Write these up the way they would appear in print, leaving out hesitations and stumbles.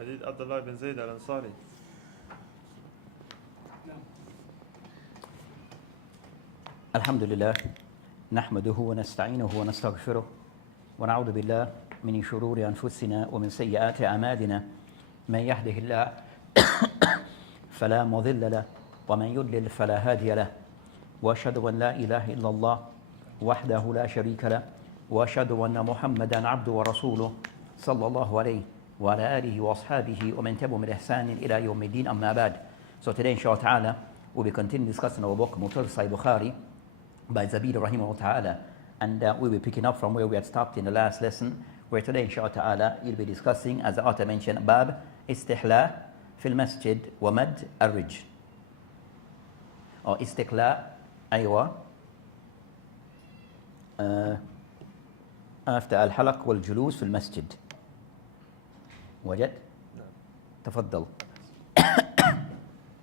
Hadith Abdullah bin Zayd al-Ansari. الحمد لله نحمده ونستعينه ونستغفره ونعوذ بالله من شرور أنفسنا ومن سيئات أعمالنا من يهده الله فلا مضل له ومن يضلل فلا هادي له وأشهد أن لا إله إلا الله وحده لا شريك له وأشهد أن محمدا عبده ورسوله صلى الله عليه وعلى آله وأصحابه ومن تبعهم بإحسان إلى يوم الدين أما بعد. So today inshallah ta'ala we'll be continuing discussing our book Sahih Bukhari by Zabir rahimahullah ta'ala, and we'll be picking up from where we had stopped in the last lesson, where today inshallah ta'ala you'll be discussing, as the author mentioned, Bab Istihla fil Masjid wa Mad al-Rij, or Istiqla aywa after al-halaq wal julus fil masjid. وجد؟ تفضل.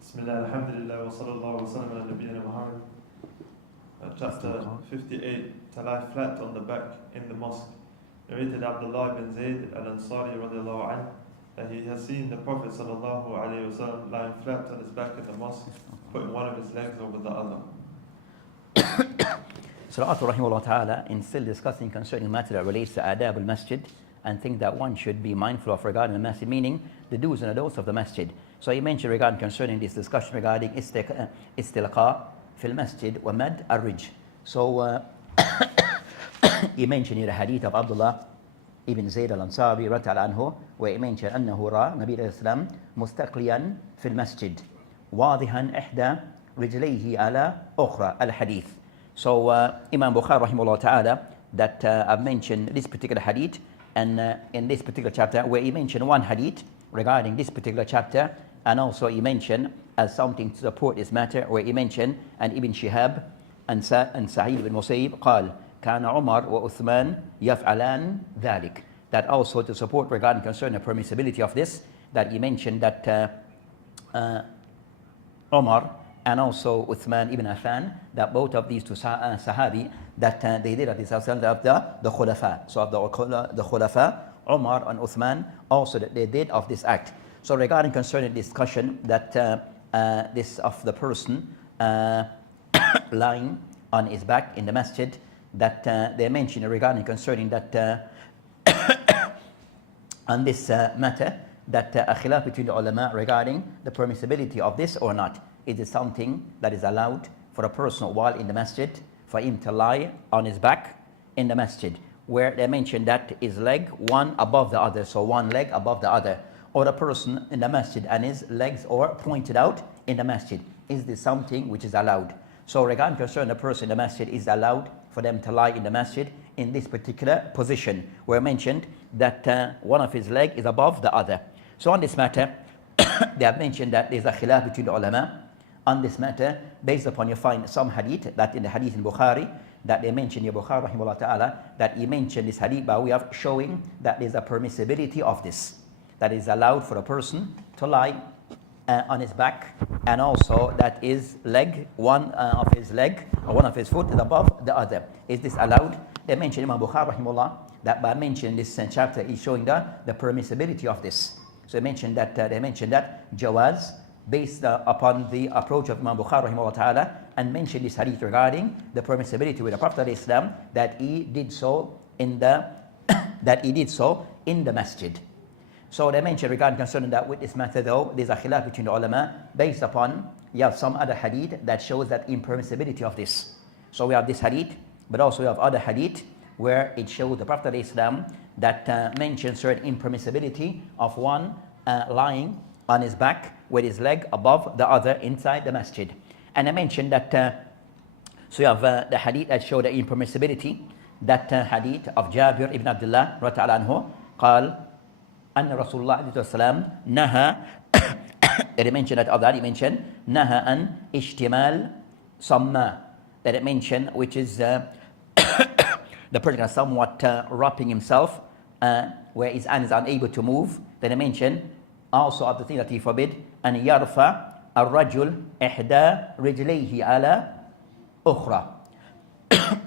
Bismillah, alhamdulillah, wa sallallahu wa sallam ala nabiyyina Muhammad. Chapter 58, to lie flat on the back in the mosque. Narrated Abdullah bin Zayd al-Ansari radiallahu anhu that he has seen the Prophet sallallahu alayhi wa sallam lying flat on his back in the mosque, putting one of his legs over the other. So the author rahimahullah ta'ala, in still discussing concerning matter that relates to adab al-masjid and things that one should be mindful of regarding the masjid, meaning the do's and the don'ts of the masjid. So he mentioned regarding concerning this discussion regarding istilqa fil masjid wa mad al-rij. So he mentioned here the hadith of Abdullah ibn Zayd al-Ansari radiallahu anhu, where he mentioned أنه رأى نبي الإسلام مستقليا في المسجد واضحا إحدى رجليه على أخرى الحديث. So Imam Bukhari rahimahullah ta'ala, that I've mentioned this particular hadith, and in this particular chapter where he mentioned one hadith regarding this particular chapter, and also he mentioned as something to support this matter where he mentioned and Ibn Shihab and Saheeh bin Musayyib قال كان عمر وعثمان يفعلان ذلك, that also to support regarding concerning the permissibility of this, that he mentioned that Omar and also Uthman ibn Affan, that both of these two Sahabi, that they did at this outside of the Khulafa. So of the Khulafa, Omar and Uthman, also that they did of this act. So regarding concerning discussion that this of the person lying on his back in the masjid, that they mentioned regarding concerning that on this matter, that a khilaf between the ulama regarding the permissibility of this or not. Is it something that is allowed for a person while in the masjid for him to lie on his back in the masjid, where they mentioned that his leg one above the other, so one leg above the other, or a person in the masjid and his legs are pointed out in the masjid. Is this something which is allowed? So regarding concern, a person in the masjid is allowed for them to lie in the masjid in this particular position, where mentioned that one of his leg is above the other. So on this matter, they have mentioned that there's a khilaf between the ulama on this matter, based upon you find some hadith, that in the hadith in Bukhari, that they mention in Bukhari rahimahullah ta'ala, that he mentioned this hadith by way of showing that there's a permissibility of this, that is allowed for a person to lie on his back, and also that his leg, one of his leg or one of his foot is above the other. Is this allowed? They mention Imam Bukhari rahimahullah that by mentioning this chapter is showing the permissibility of this. So they mentioned that Jawaz, based upon the approach of Imam Bukhari rahimahullah ta'ala, and mentioned this hadith regarding the permissibility with the Prophet of Islam, that he did so in the masjid. So they mentioned regarding concerning that with this matter though, there's a khilaf between the ulama based upon some other hadith that shows that impermissibility of this. So we have this hadith, but also we have other hadith where it shows the Prophet of Islam that mentions certain impermissibility of one lying on his back with his leg above the other inside the masjid. And I mentioned that, so you have the hadith that show the impermissibility, that hadith of Jabir ibn Abdullah radiallahu anhu, قال أن رسول الله عليه السلام نهى, that it mentioned that of that, he mentioned نهى عن اشتمال صمّا, that it mentioned, which is the person is somewhat wrapping himself, where his hand is unable to move. Then I mentioned also of the thing that he forbid, أن يرفع الرجل إحدى رجليه على أخرى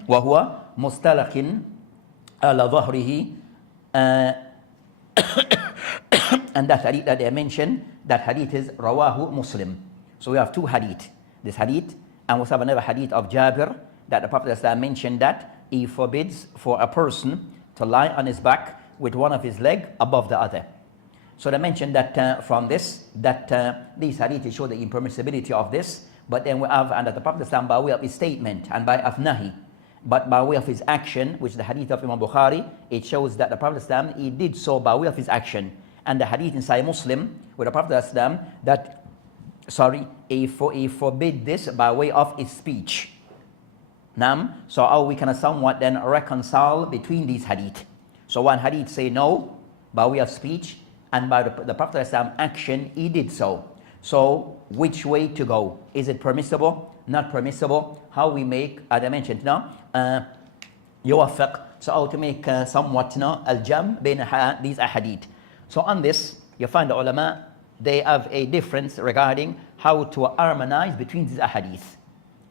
وهو مستلق على ظهره And that hadith that they mentioned, that hadith is Rawahu Muslim. So we have two hadith. This hadith, and we have another hadith of Jabir, that the Prophet ﷺ mentioned that he forbids for a person to lie on his back with one of his leg above the other. So they mentioned that from this, that these hadiths show the impermissibility of this, but then we have, and that the Prophet ﷺ, by way of his statement and by of nahi, but by way of his action, which is the hadith of Imam Bukhari, it shows that the Prophet ﷺ, he did so by way of his action. And the hadith in Sahih Muslim, where the Prophet ﷺ, that, he forbid this by way of his speech. So how we can somewhat then reconcile between these hadith. So one hadith say no, by way of speech, and by the Prophet ﷺ action, he did so. So which way to go? Is it permissible? Not permissible? How we make, as I mentioned now, yuwafiq. So how to make somewhat al-jam between these ahadith. So on this, you find the ulama, they have a difference regarding how to harmonize between these ahadith.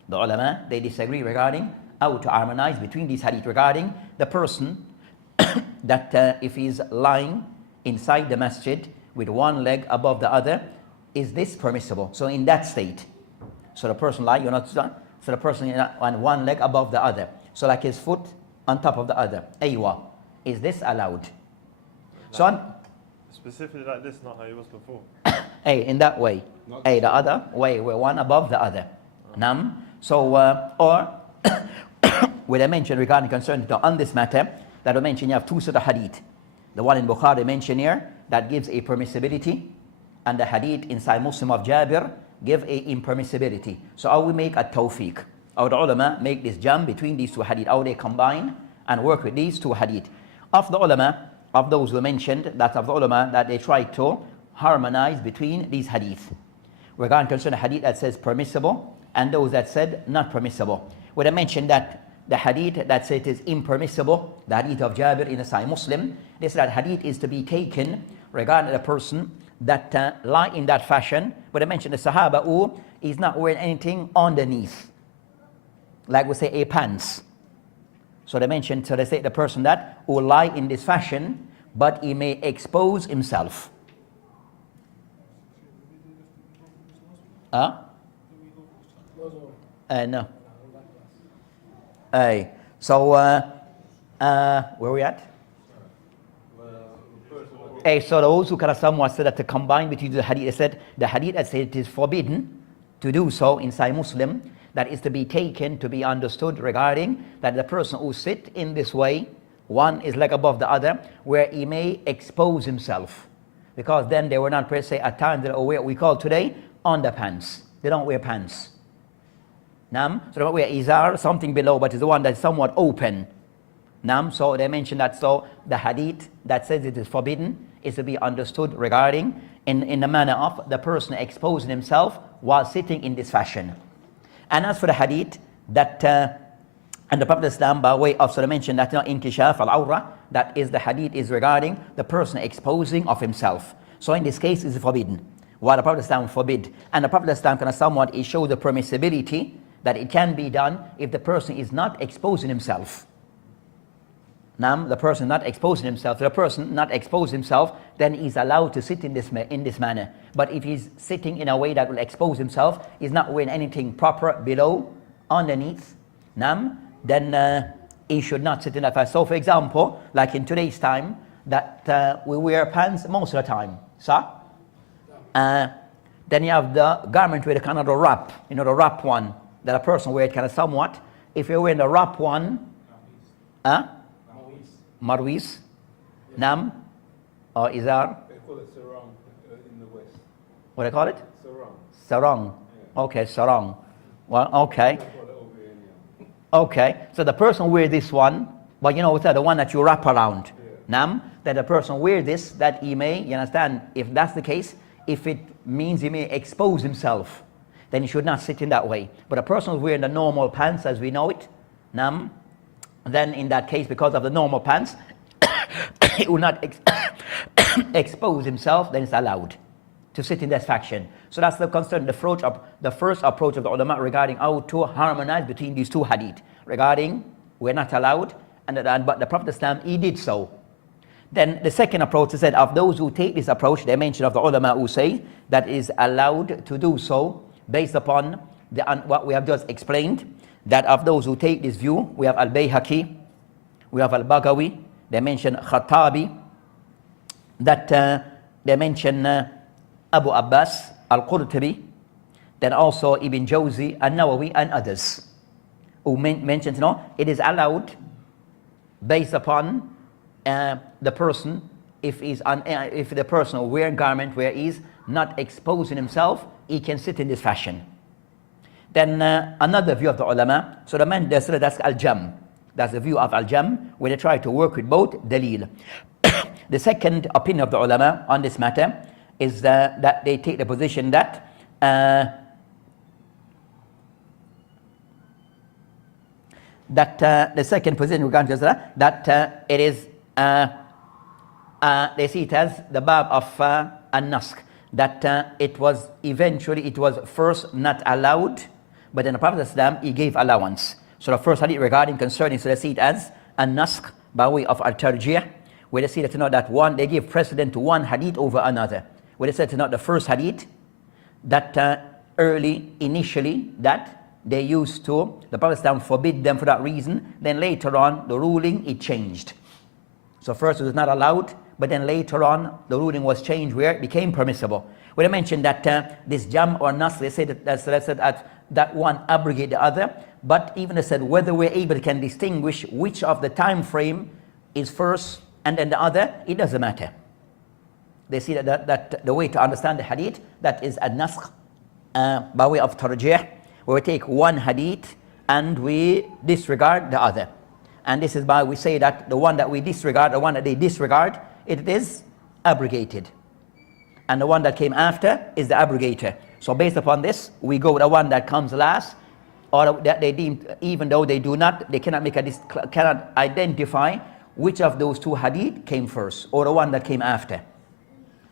The ulama, they disagree regarding how to harmonize between these hadith regarding the person that if he's lying inside the masjid with one leg above the other, is this permissible? So in that state, so the person lying, so the person on one leg above the other, so like his foot on top of the other, aywa, is this allowed? So specifically like this, not how it was before. In that way, the other way, where one above the other. So, or where I mentioned regarding concern on this matter, that I mentioned you have two sort of hadith. The one in Bukhari mentioned here, that gives a permissibility, and the hadith inside Muslim of Jabir give a impermissibility. So how we make a tawfiq? How the ulama make this jam between these two hadith, how they combine and work with these two hadith. Of the ulama, of those who mentioned, that of the ulama, that they try to harmonize between these hadith. Regarding concern the hadith that says permissible, and those that said not permissible. When I mentioned that the hadith that said it is impermissible, the hadith of Jabir in the Sahih Muslim, they said that hadith is to be taken regarding a person that lie in that fashion. But I mentioned the Sahaba who is not wearing anything underneath, like we say a pants. So they mentioned, so they say the person that will lie in this fashion, but he may expose himself. No. So where are we at? So those who kind of somewhat said that to combine between the hadith, they said the hadith that said it is forbidden to do so in Sahih Muslim, that is to be taken to be understood regarding that the person who sit in this way, one is leg above the other, where he may expose himself, because then they were not per se at times that wear what we call today underpants. They don't wear pants. So they don't wear izar, something below, but it's the one that's somewhat open. So they mentioned that, so the hadith that says it is forbidden is to be understood regarding in the manner of the person exposing himself while sitting in this fashion. And as for the hadith that and the Prophet Islam by way of, so they mentioned that inkishaf al-awra, that is the hadith is regarding the person exposing of himself. So in this case is forbidden, while the Prophet Islam forbid. And the Prophet Islam kind of somewhat it shows the permissibility that it can be done if the person is not exposing himself. The person not exposing himself. So the person not expose himself, then he's allowed to sit in this manner. But if he's sitting in a way that will expose himself, he's not wearing anything proper below, underneath, then he should not sit in that fashion. So for example, like in today's time, that we wear pants most of the time. Then you have the garment with a kind of the wrap, the wrap one, that a person wears kind of somewhat. If you're wearing the wrap one, Marwis, Nam, or Izar? They call it sarong in the West. What do they call it? Sarong. Sarong. Yeah. Okay, sarong. Well, okay. They call it over here, yeah. Okay, so the person wear this one, but it's the one that you wrap around. Yeah. That the person wear this, that he may, you understand, if that's the case, if it means he may expose himself, then he should not sit in that way. But a person who's wearing the normal pants as we know it, then in that case, because of the normal pants, he will not expose himself, then it's allowed to sit in this faction. So that's the concern, the first approach of the ulama regarding how to harmonize between these two hadith, regarding we're not allowed, but the Prophet Islam, he did so. Then the second approach is that of those who take this approach, they mention of the ulama who say that is allowed to do so based upon what we have just explained, that of those who take this view, we have Al-Bayhaqi, we have Al-Baghawi, they mention Khattabi, that they mention Abu Abbas, Al-Qurtubi, then also Ibn Jawzi, An-Nawawi, and others who mentioned, it is allowed based upon the person, if the person will wear a garment where he's not exposing himself, he can sit in this fashion. Then another view of the ulama, so the man that's Al-Jam, that's the view of Al-Jam, where they try to work with both dalil. The second opinion of the ulama on this matter is that they take the position that the second position regarding that it is they see it as the bab of an-naskh, that it was first not allowed, but then the Prophet ﷺ, he gave allowance. So the first hadith regarding concerning, so they see it as an-naskh by way of al-tarjih, where they see that that one, they give precedent to one hadith over another, where they said the first hadith that initially that they used to, the Prophet ﷺ forbid them for that reason, then later on the ruling it changed. So first it was not allowed, but then later on the ruling was changed where it became permissible. When I mentioned that this jam or nas, they say that one abrogate the other, but even they said whether we're able to can distinguish which of the time frame is first and then the other, it doesn't matter. They see that the way to understand the hadith, that is an-naskh by way of tarjih, where we take one hadith and we disregard the other. And this is why we say that the one that we disregard, the one that they disregard, it is abrogated. And the one that came after is the abrogator. So based upon this, we go with the one that comes last, or that they deem, even though they cannot identify which of those two hadith came first, or the one that came after.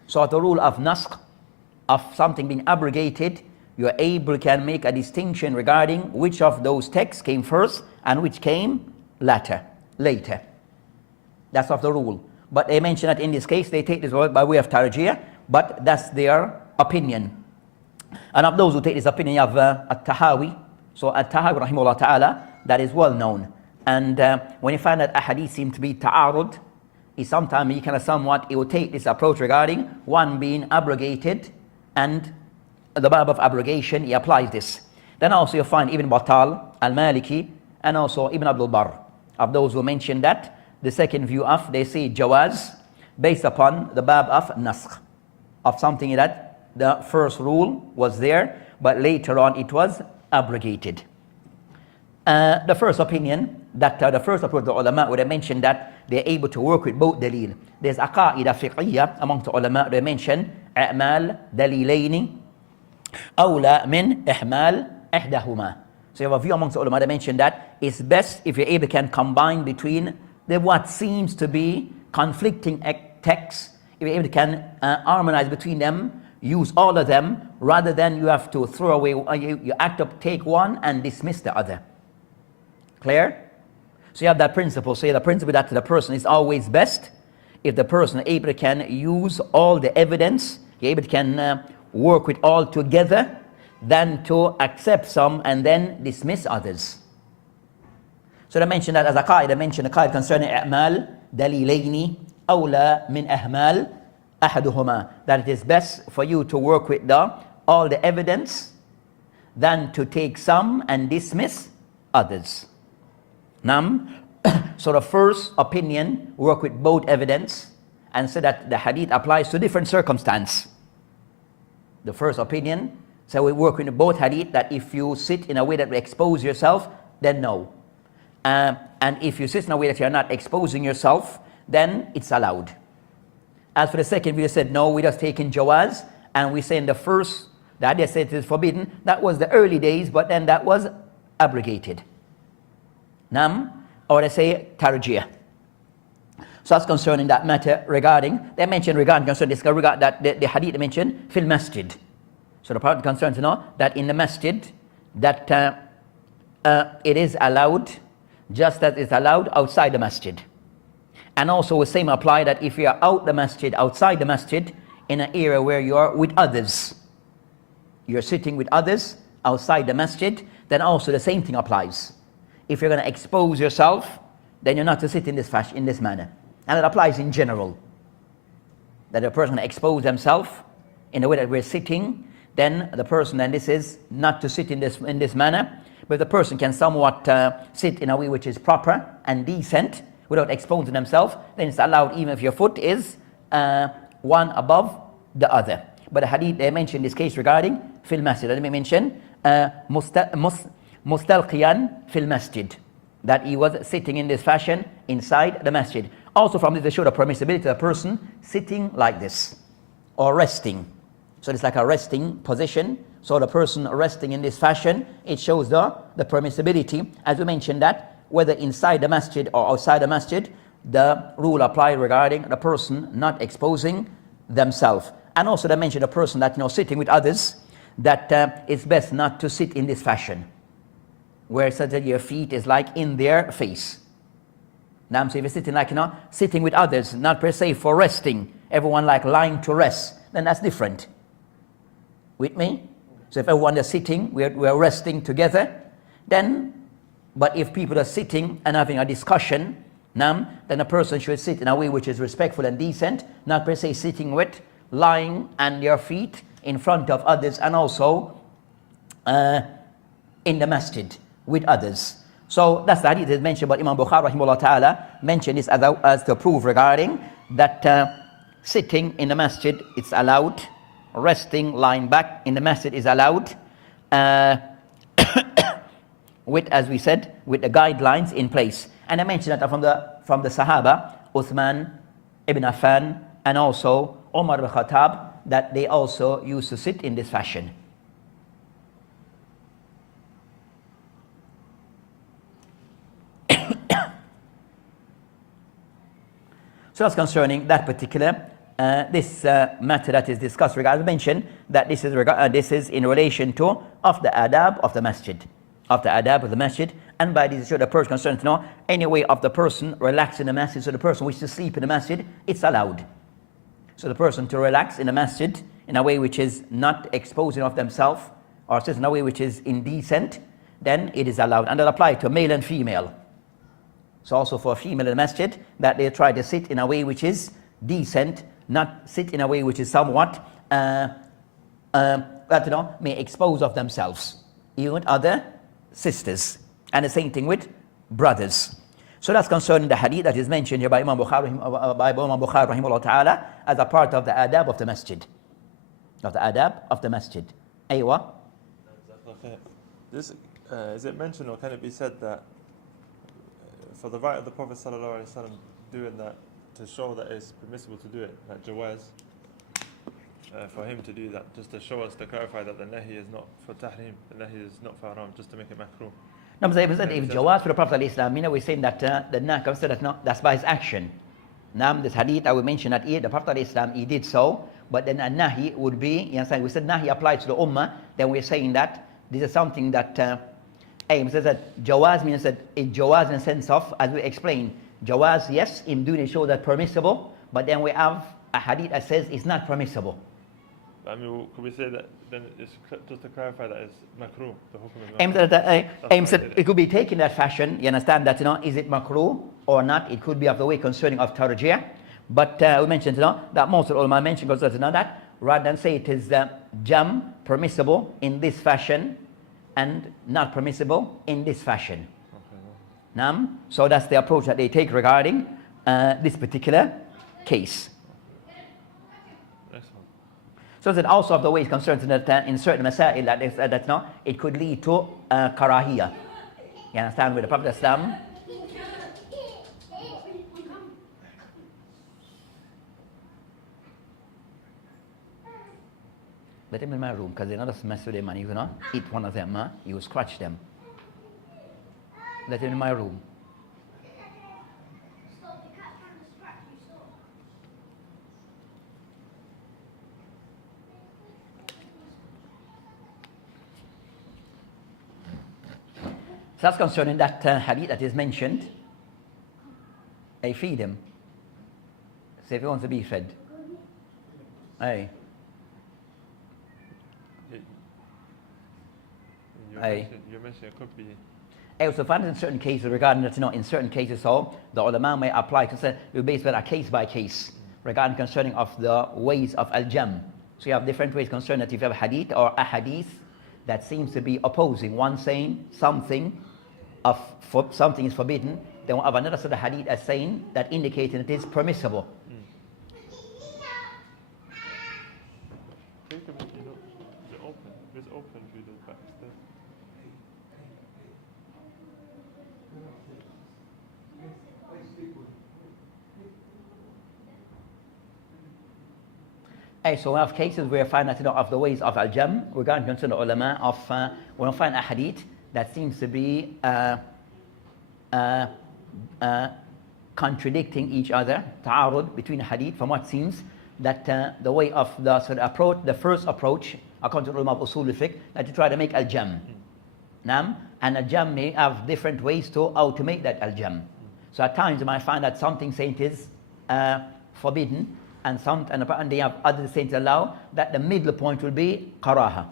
So the rule of naskh, of something being abrogated, you can make a distinction regarding which of those texts came first and which came later. That's of the rule. But they mention that in this case, they take this word by way of tarjih, but that's their opinion. And of those who take this opinion, you have At-Tahawi. So At-Tahawi, rahimahullah ta'ala, that is well known. And when you find that a hadith seems to be ta'arud, sometimes he he will take this approach regarding one being abrogated, and the bab of abrogation, he applies this. Then also you find Ibn Battal, Al-Maliki, and also Ibn Abdul Barr, of those who mention that the second view of, they say jawaz, based upon the bab of naskh, of something that the first rule was there, but later on it was abrogated. The first opinion, that the first approach of the ulama, would have mentioned that they're able to work with both dalil. There's a qaida fiqhiyya among the ulama, they mention a'mal dalilayni awla min ihmal ihdahuma. So you have a view amongst the ulama, they mention that it's best if you're able to combine between what seems to be conflicting texts, if you're able to harmonize between them, use all of them, rather than you have to throw away, you act up, take one and dismiss the other. Clear? So you have that principle. So the principle that the person is always best if the person able can use all the evidence, able can work with all together, than to accept some and then dismiss others. So they mention that as a qaida, they mention a qaida concerning a'mal dalilayni awla min ahmal ahaduhuma, that it is best for you to work with all the evidence than to take some and dismiss others. So the first opinion, work with both evidence and say that the hadith applies to different circumstance. The first opinion, so we work with both hadith, that if you sit in a way that will expose yourself, then no. And if you sit in a way that you're not exposing yourself, then it's allowed. As for the second view, they said no, we just take in jawaz, and we say in the first, that they said it is forbidden, that was the early days, but then that was abrogated. Or they say tarjih. So that's concerning that matter regarding, they mentioned regarding this, regard that the hadith they mentioned, fil masjid. So the part concerns to know that in the masjid, that it is allowed, just as it's allowed outside the masjid. And also the same apply that if you are outside the masjid, in an area where you are with others, you're sitting with others outside the masjid, then also the same thing applies. If you're going to expose yourself, then you're not to sit in this fashion, in this manner. And it applies in general. That a person expose themselves in the way that we're sitting, then the person, and this is not to sit in this manner, but the person can somewhat sit in a way which is proper and decent without exposing themselves, then it's allowed even if your foot is one above the other. But the hadith they mentioned this case regarding fil masjid. Let me mention mustalqiyan fil masjid, that he was sitting in this fashion inside the masjid. Also from this they show the permissibility of a person sitting like this or resting. So it's like a resting position. So the person resting in this fashion, it shows the permissibility. As we mentioned that whether inside the masjid or outside the masjid, the rule applied regarding the person not exposing themselves. And also they mentioned a person that sitting with others, that it's best not to sit in this fashion, where such that your feet is like in their face. Now, so if you're sitting like sitting with others, not per se for resting, everyone like lying to rest, then that's different. With me? So if everyone is sitting, we're resting together, then, but if people are sitting and having a discussion, then a person should sit in a way which is respectful and decent, not per se sitting with, lying and your feet in front of others, and also in the masjid with others. So that's the hadith that is mentioned, but Imam Bukhari rahimahullah ta'ala mentioned this as to prove regarding that sitting in the masjid, it's allowed, resting, lying back in the masjid is allowed, with, as we said, with the guidelines in place. And I mentioned that from the Sahaba, Uthman ibn Affan, and also Omar ibn Khattab, that they also used to sit in this fashion. So that's concerning that particular this matter that is discussed. Regarding, I mentioned that this is in relation to of the adab of the masjid, and by this show the person concerned to know any way of the person relax in the masjid. So the person wishes to sleep in the masjid, it's allowed. So the person to relax in the masjid in a way which is not exposing of themselves, or sit in a way which is indecent, then it is allowed, and that applies to male and female. So also for a female in the masjid, that they try to sit in a way which is decent, not sit in a way which is somewhat that may expose of themselves, even with other sisters, and the same thing with brothers. So that's concerning the hadith that is mentioned here by Imam Bukhari rahimahullah ta'ala as a part of the adab of the masjid. Aywa. Okay. This is it mentioned, or can it be said that for the right of the Prophet sallallahu alaihi wasallam doing that to show that it's permissible to do it, like jawaz, for him to do that, just to show us, to clarify that the nahi is not for tahrim, the nahi is not for haram, just to make it makruh. No, but if jawaz for the Prophet ﷺ, we're saying that the nah comes to that, no, that's by his action. Now, this hadith I will mention that here, the Prophet ﷺ, he did so, but then a nahi would be, you understand, we said nahi applies to the ummah, then we're saying that this is something that, says that jawaz means that it jawaz in the sense of, as we explained, jawaz, yes, in doing it shows that permissible, but then we have a hadith that says it's not permissible. I mean, could we say that then it's just to clarify that it's makruh, the hukum is makruh? It could be taken that fashion, you understand that, is it makruh or not? It could be of the way concerning of tarjih, but we mentioned, that most of the ulama mentioned that rather than say it is jam, permissible in this fashion, and not permissible in this fashion. Okay. So that's the approach that they take regarding this particular case. So that also of the way it's concerned that in certain masail that it could lead to karahiyah. You understand, with the Prophet Islam? Let him in my room, because they're not a mess with them, and you cannot eat one of them, you scratch them. Let him in my room. So that's concerning that hadith that is mentioned. They feed him. So if he wants to be fed. Aye. You mentioned it could be. Also found in certain cases regarding that, in certain cases, so the ulama may apply to say we base it a case by case regarding concerning of the ways of al-jam. So you have different ways concerning that if you have hadith or a hadith that seems to be opposing, one saying something something is forbidden, then we have another set of hadith as saying that indicating it is permissible. Think of it, it's open. It's open through the back stairs. So we have cases where we find that of the ways of al-jam, regarding concern the ulama of when we find a hadith that seems to be contradicting each other, ta'arud between hadith from what seems that the way of the sort of approach, the first approach, according to the ulama of usul al-fiqh, that you try to make al-jam. And al-jam may have different ways to how to make that al-jam. So at times you might find that something saying it is forbidden, and they have other saints allow that the middle point will be karaha.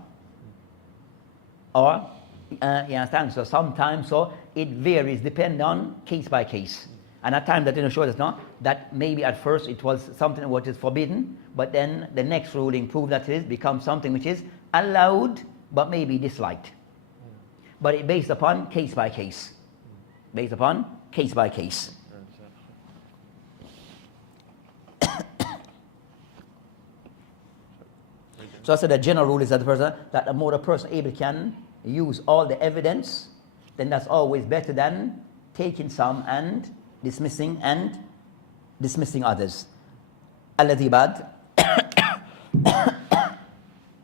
Or you understand? So sometimes it varies depending on case by case. And at times that shows us not that maybe at first it was something what is forbidden, but then the next ruling proved that it becomes something which is allowed but maybe disliked. But it based upon case by case. Based upon case by case. So I said the general rule is that the more the person able can use all the evidence, then that's always better than taking some and dismissing others. Alladhi bad.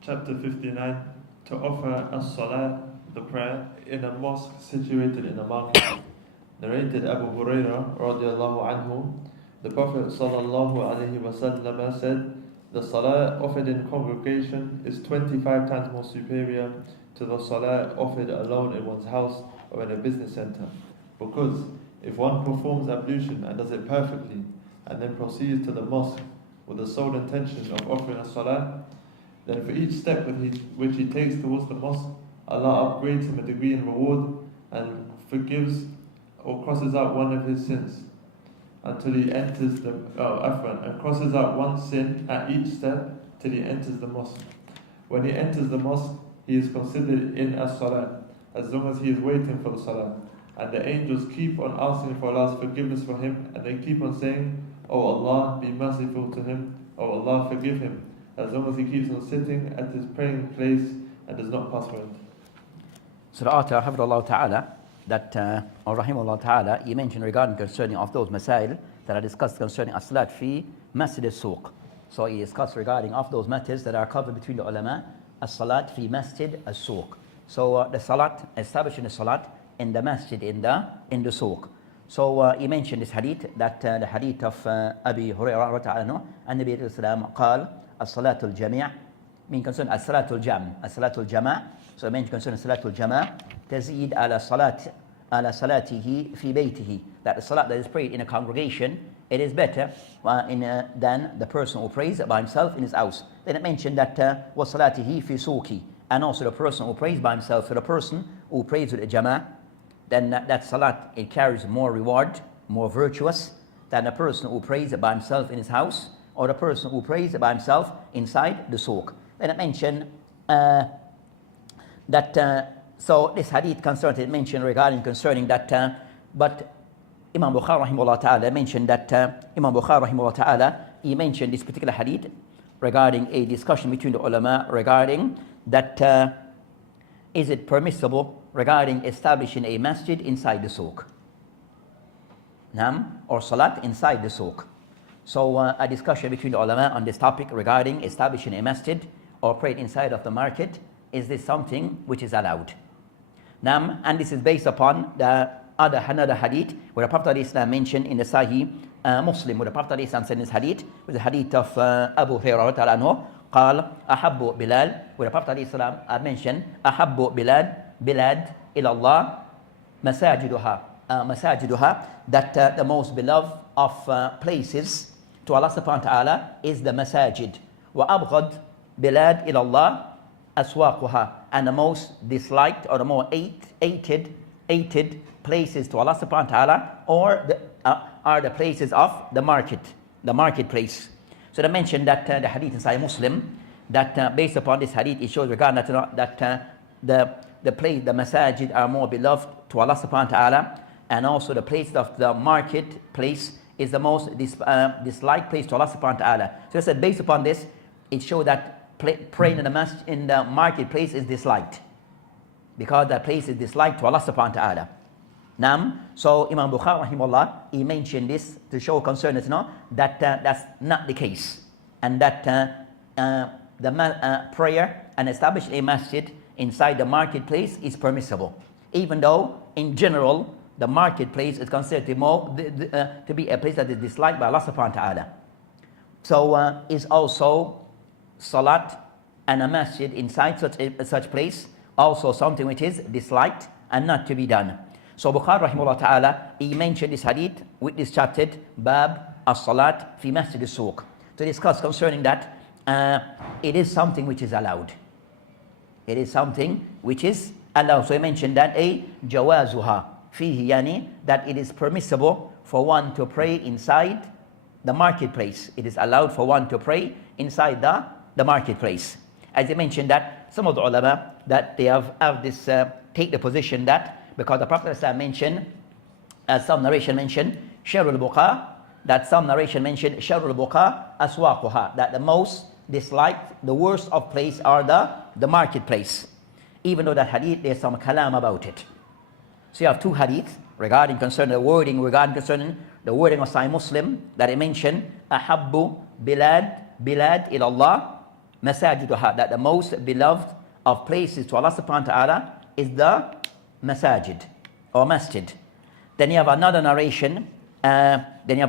Chapter 59. To offer as-salat, the prayer, in a mosque situated in a market. Narrated Abu Hurairah radiallahu anhu. The Prophet sallallahu alaihi wasallam said, the salah offered in congregation is 25 times more superior to the salah offered alone in one's house or in a business center. Because if one performs ablution and does it perfectly and then proceeds to the mosque with the sole intention of offering a salah, then for each step which he takes towards the mosque, Allah upgrades him a degree in reward and forgives or crosses out one of his sins until he enters and crosses out one sin at each step till he enters the mosque. When he enters the mosque, he is considered in as-salah, as long as he is waiting for the salah. And the angels keep on asking for Allah's forgiveness for him, and they keep on saying, "O Allah, be merciful to him. O Allah, forgive him," as long as he keeps on sitting at his praying place and does not pass away. So the author, Hafidullah Ta'ala, that, or Rahimullah Ta'ala, he mentioned regarding concerning of those masail that are discussed concerning as-salat fi masjid al-suq. So he discussed regarding of those matters that are covered between the ulama, as-salat fi masjid al-suq. So the salat, establishing the salat in the masjid, in the suq. So he mentioned this hadith, that the hadith of Abi Hurairah ta'ala, and Nabi Sallallahu قال الصلاة الجميع mean concern الصلاة الجمع الصلاة الجمع. So he mentioned concerning صلاة الجمع تزيد على صلاته في بيته, that the salat that is prayed in a congregation, it is better than the person who prays by himself in his house. Then it mentioned that وصلاته في سوقه, and also the person who prays by himself. So the person who prays with a jama'ah, then that salat, it carries more reward, more virtuous than the person who prays by himself in his house, or the person who prays by himself inside the suq. Then it mentioned so this hadith mentioned regarding concerning that, but Imam Bukhari rahimahullah ta'ala mentioned that, Imam Bukhari rahimahullah ta'ala, he mentioned this particular hadith regarding a discussion between the ulama regarding that, is it permissible regarding establishing a masjid inside the suq? Or salat inside the suq. So a discussion between the ulama on this topic regarding establishing a masjid or praying inside of the market, is this something which is allowed? And this is based upon another hadith where the Prophet ﷺ mentioned in the Saheeh Muslim, where the Prophet ﷺ said in this hadith, with the hadith of Abu Hurairah ta'ala anhu, قال أحب بلال, where the Prophet ﷺ mentioned أحب بلاد إلى الله مساجدها, that the most beloved of places to to Allah subhanahu wa ta'ala is the masajid. وَأَبْغَضْ بِلَادْ إِلَى اللَّهِ أَسْوَاقُهَا. And the most disliked or the more hated places to Allah subhanahu wa ta'ala are the places of the marketplace. So they mentioned that the hadith in Sahih Muslim, that based upon this hadith, it shows regarding that the masajid are more beloved to Allah subhanahu wa ta'ala, and also the place of the marketplace is the most disliked place to Allah subhanahu wa ta'ala. So I said based upon this, it showed that praying in the marketplace is disliked, because that place is disliked to Allah subhanahu wa ta'ala. So Imam Bukhari rahimahullah, he mentioned this to show concern that that's not the case, and that the prayer and establishing a masjid inside the marketplace is permissible, even though in general the marketplace is considered to be a place that is disliked by Allah subhanahu wa ta'ala. So is also Salat and a masjid inside such place also something which is disliked and not to be done. So Bukhari rahimahullah ta'ala, he mentioned this hadith with this chapter, Bab as-Salat fi Masjid as-Suq, to discuss concerning that it is something which is allowed. It is something which is allowed. So he mentioned that jawazuha fihi, yani that it is permissible for one to pray inside the marketplace. It is allowed for one to pray inside the marketplace. As he mentioned that some of the ulama that they have this take the position that because the Prophet mentioned, as some narration mentioned, Sharul Buqa, that some narration mentioned Sharul Buqa aswaquha, that the most disliked, the worst of place are the marketplace. Even though that hadith, there's some kalam about it. So you have two hadiths regarding concerning the wording of Sahih Muslim that I mentioned, Ahabbu bilad ilallah masajiduha, that the most beloved of places to Allah subhanahu wa ta'ala is the masajid or masjid. Then you have another narration, and then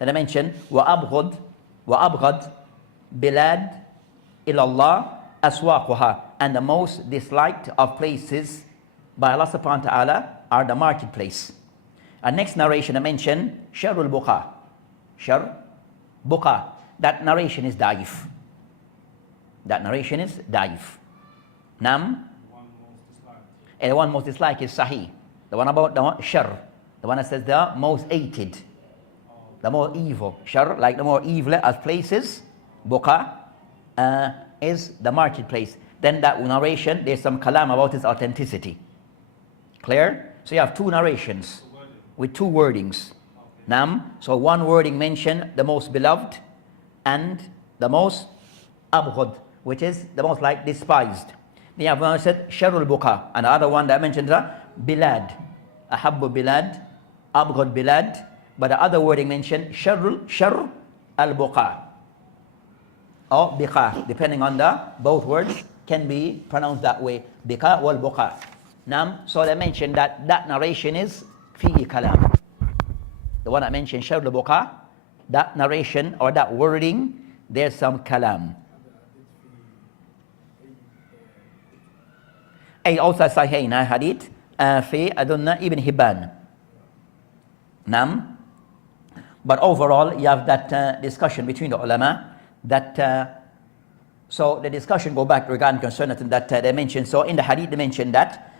I mentioned وَأَبْغَضْ bilad ilallah aswaquha, and the most disliked of places by Allah subhanahu wa ta'ala are the marketplace. And next narration I mentioned Sharul Buqa. That narration is da'if. And the one most disliked is Saheeh. The one about the shar, the one that says the most hated, the more evil. Shar, like the more evil as places. Buqa is the marketplace. Then that narration, there's some kalam about its authenticity. Clear? So you have two narrations with two wordings. So one wording mentioned the most beloved and the most abghad, which is the most like despised. Then you have one said Sharul Buqa, and the other one that mentioned bilad, ahabbu bilad, abghad bilad, but the other wording mentioned Shar al-Buqa or Biqa, depending on both words can be pronounced that way, Biqa wal Buqa. So they mentioned that narration is fihi kalam. The one I mentioned, Shar al-Buqa, that narration or that wording, there's some kalam. أي also Saheeh hadith في أظن Ibn Hibban. But overall you have that discussion between the ulama that so the discussion go back regarding concerning that they mentioned. So in the hadith they mentioned that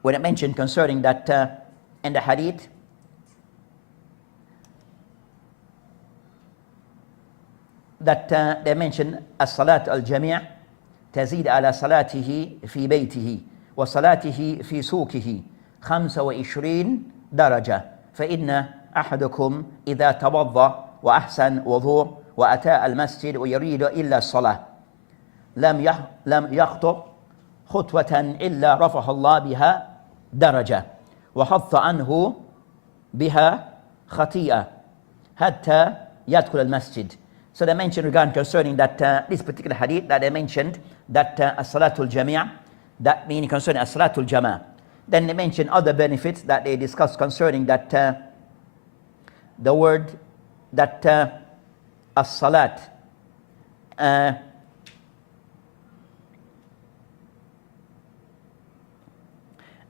when it mentioned concerning that in the hadith that they mentioned as-salat al-jami' تزيد على صلاته في بيته وصلاته في سوقه 25 درجة فإن أحدكم إذا توضأ وأحسن وضوء وأتى المسجد ويريد إلا الصلاة لم يخطو خطوة إلا رفع الله بها درجة وحط عنه بها خطيئة حتى يدخل المسجد. So they mentioned regarding concerning that this particular hadith that they mentioned that as-salatul jami', that meaning concerning as-salatul jama'. Then they mentioned other benefits that they discussed concerning that the word that as-salat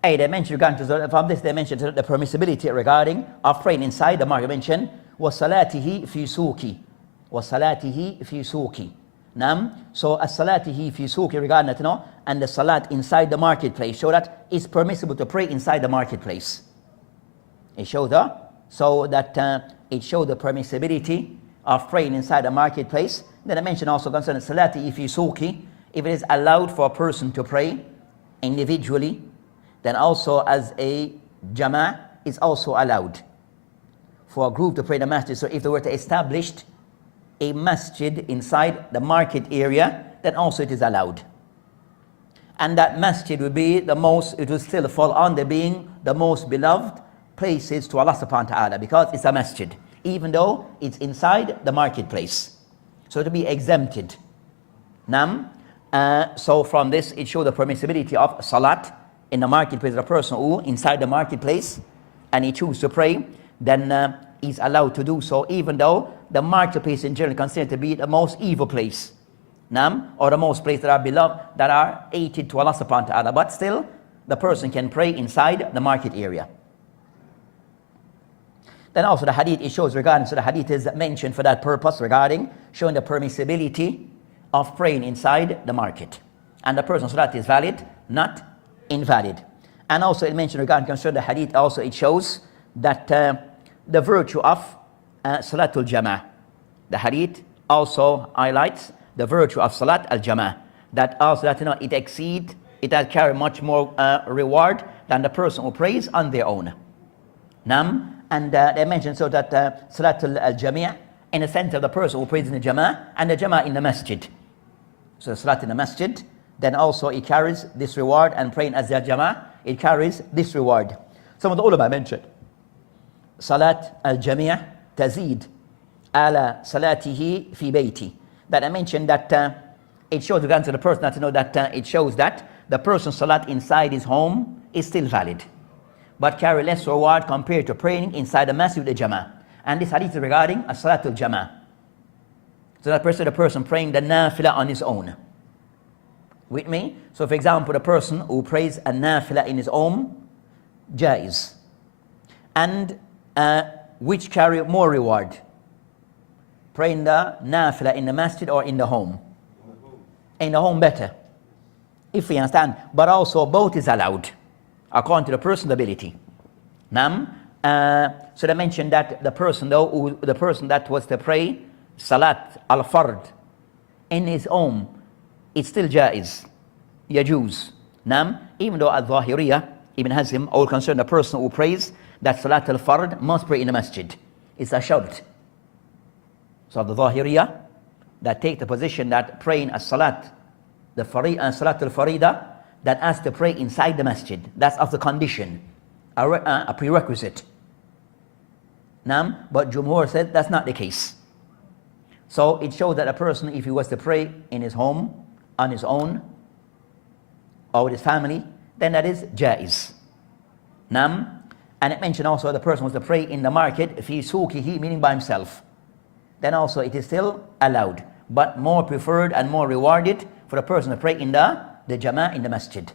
they mentioned regarding from this they mentioned the permissibility regarding of praying inside the market mentioned وَصَلَاتِهِ فِي سُوقِ وَصَلَاتِهِ فِي سُوقِ. So as-salatihi fi suqi, regarding that, and the salat inside the marketplace, show that it's permissible to pray inside the marketplace. It shows it showed the permissibility of praying inside the marketplace. Then I mentioned also concerning salatihi fi suqi, if it is allowed for a person to pray individually, then also as a jama'ah is also allowed for a group to pray in the masjid. So if they were to establish a masjid inside the market area, then also it is allowed. And that masjid would be it will still fall under being the most beloved places to Allah subhanahu wa ta'ala, because it's a masjid, even though it's inside the marketplace. So to be exempted. So from this, it shows the permissibility of salat in the marketplace. The person who inside the marketplace and he chooses to pray, then he's allowed to do so, even though the marketplace in general is considered to be the most evil place, or the most place that are beloved, that are hated to Allah subhanahu wa ta'ala. But still, the person can pray inside the market area. Then also the hadith, it shows regarding, so the hadith is mentioned for that purpose, regarding showing the permissibility of praying inside the market. And the person's salat is valid, not invalid. And also it mentioned regarding concerning the hadith, also it shows that the virtue of Salatul Jama'ah. The hadith also highlights the virtue of Salat al-Jama'ah. That also that it has carry much more reward than the person who prays on their own. And they mentioned so that Salatul al-Jama'ah, in the sense of the person who prays in the Jama'ah and the Jama'ah in the masjid. So Salat in the masjid, then also it carries this reward, and praying as the Jama'ah, it carries this reward. Some of the ulama mentioned Salat al-Jama'ah tazid ala salatihi fi bayti. That I mentioned that it shows again to the person that that it shows that the person's salat inside his home is still valid, but carry less reward compared to praying inside the masjid with the Jama'ah. And this hadith is regarding a salatul Jama'ah. So that person, the person praying the nafilah on his own. With me? So for example, the person who prays a nafilah in his home, jaiz. And which carry more reward? Praying the nafilah in the masjid or in the home? In the home better, if we understand. But also both is allowed, according to the person's ability. So they mentioned that the person that was to pray Salat al-Fard in his home, it's still jaiz, yajuz. Even though al-Zahiriyah, Ibn Hazm, all concerned the person who prays that Salat al-Fard must pray in the masjid. It's a shart. So the Zahiriyah that take the position that praying a Salat, the Salat al-Farida, that has to pray inside the masjid. That's of the condition, a prerequisite. But Jumhur said that's not the case. So it shows that a person, if he was to pray in his home, on his own, or with his family, then that is jaiz. And it mentioned also the person was to pray in the market, fi suqihi, meaning by himself. Then also it is still allowed, but more preferred and more rewarded for the person to pray in the Jama'ah in the masjid.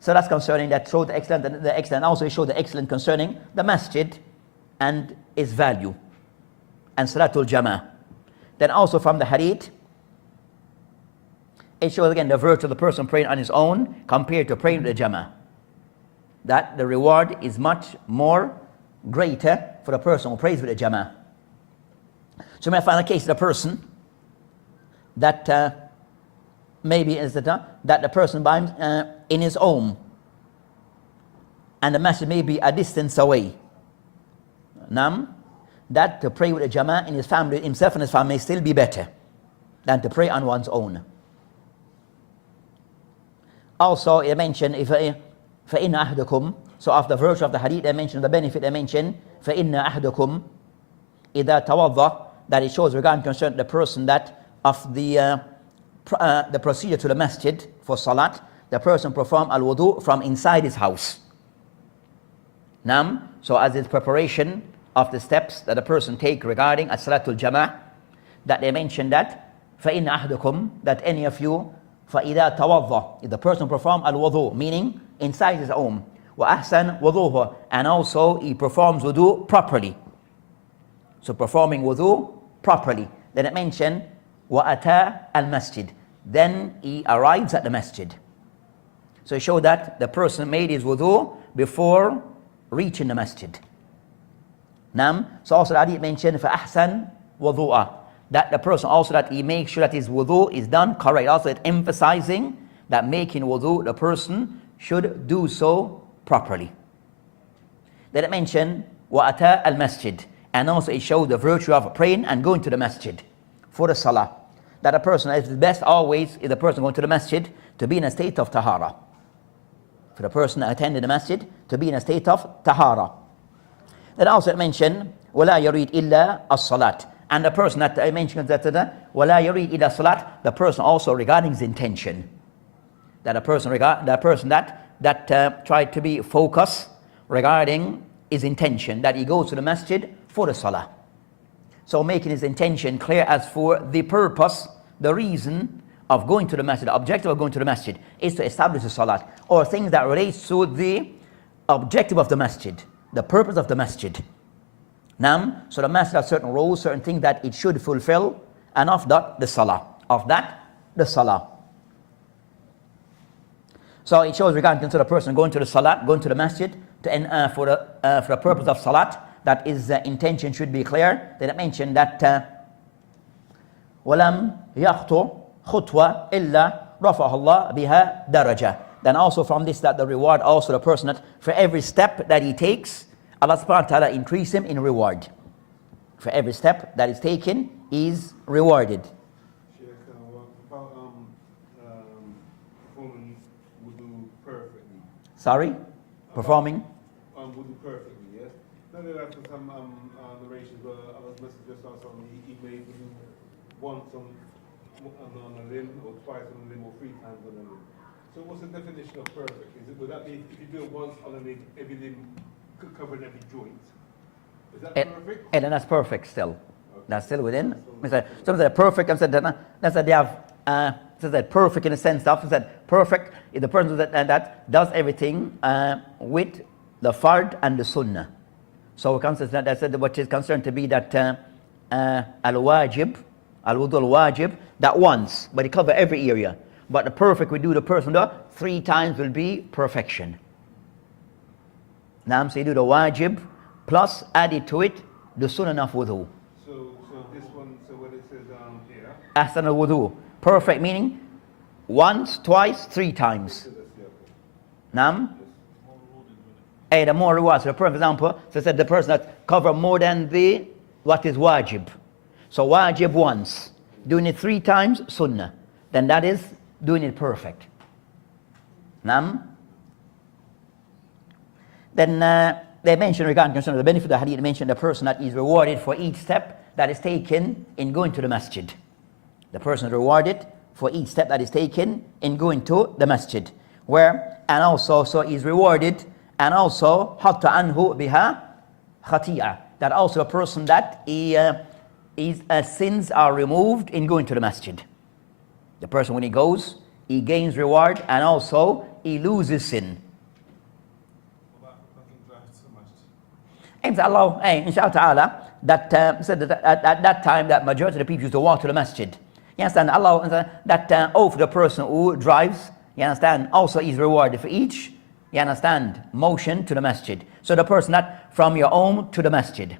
So that's concerning that, showed the excellent, also showed the excellent concerning the masjid and its value, and Salatul Jama'ah. Then also from the hadith, it shows again the virtue of the person praying on his own compared to praying with the Jama'ah. That the reward is much more greater for the person who prays with the Jama'ah. So you may find a case of the person that maybe is that the person by in his home, and the masjid may be a distance away. That to pray with a Jama'ah in his family, himself and his family, may still be better than to pray on one's own. Also, it mentioned فَإِنَّ أَحْدَكُمْ. So after the virtue of the hadith, they mentioned the benefit. They mentioned فَإِنَّ أَحْدَكُمْ إِذَا تَوَضَّى, that it shows regarding concern the person that of the procedure to the masjid for salat, the person perform al-wudu from inside his house. So as its preparation of the steps that a person take regarding as-salatul Jama'ah, that they mentioned that فَإِنَّ أَحْدَكُمْ, that any of you, فَإِذَا تَوَضَّى, if the person perform al-wudu, meaning inside his home, وَأَحْسَنْ وُضُوهُ, and also he performs wudu properly. So performing wudu properly. Then it mentioned وَأَتَى الْمَسْجِدِ. Then he arrives at the masjid. So it showed that the person made his wudu before reaching the masjid. So also the hadith mentioned فَأَحْسَنْ وَضُوءًا, that the person also that he makes sure that his wudu is done correct. Also it emphasizing that making wudu, the person should do so properly. Then it mentioned وَأَتَى الْمَسْجِدِ, and also it showed the virtue of praying and going to the masjid for the salah. That a person is best always, is the person going to the masjid, to be in a state of tahara. For the person attending the masjid, to be in a state of tahara. Then also it mentioned وَلَا يَرِيدْ إِلَّا الصَّلَاةِ, and the person that I mentioned that وَلَا يَرِيدْ إِلَّا الصَّلَاةِ, the person also regarding his intention. That a person that tried to be focused regarding his intention, that he goes to the masjid for the salah. So making his intention clear as for the purpose, the reason of going to the masjid, the objective of going to the masjid is to establish the salat, or things that relates to the objective of the masjid, the purpose of the masjid. So the masjid has certain rules, certain things that it should fulfill, and of that the salah. Of that the salah. So it shows regarding to the person going to the salat, going to the masjid for the purpose of salat, that his intention should be clear. Then it mentioned that وَلَمْ يَخْطُ خُطْوَةً إِلَّا رَفَعَهُ اللَّهُ بِهَا دَرَجَةً. Then also from this, that the reward also the person that for every step that he takes, Allah subhanahu wa ta'ala increase him in reward. For every step that is taken is rewarded. Performing wudu perfectly. Sorry? Performing? Wudu perfectly, yes. Now there are some narrations where Allah's Messenger he made wudu once on a limb, or twice on a limb, or 3 times on a limb. So what's the definition of perfect? Would that mean if you do it once on a limb, every limb covering every joint? Is that perfect? And then that's perfect still. Okay. That's still within. Some say perfect, and said that's that they have that perfect in the sense of that perfect is the person that does everything with the fard and the sunnah. So we consider that said what is concerned to be that al-wajib, al-wudu al-wajib, that once, but it cover every area. But the perfect we do the person 3 times will be perfection. So you do the wajib plus added to it the sunnah of wudu. So this one, so what it says here. Ahsan al-wudu. Perfect meaning once, twice, 3 times. The more rewards. So for example, so said the person that cover more than what is wajib. So wajib once, doing it 3 times, sunnah. Then that is doing it perfect. Then they mentioned regarding the benefit of the hadith, mentioned the person that is rewarded for each step that is taken in going to the masjid. The person is rewarded for each step that is taken in going to the masjid. And also, so is rewarded, and also, hatta anhu biha khati'ah, that also a person that his sins are removed in going to the masjid. The person when he goes, he gains reward, and also he loses sin. Inshallah, inshallah, that said that at that time that majority of the people used to walk to the masjid. You understand? Allah that for the person who drives, you understand, also is rewarded for each, you understand, motion to the masjid. So the person that from your home to the masjid,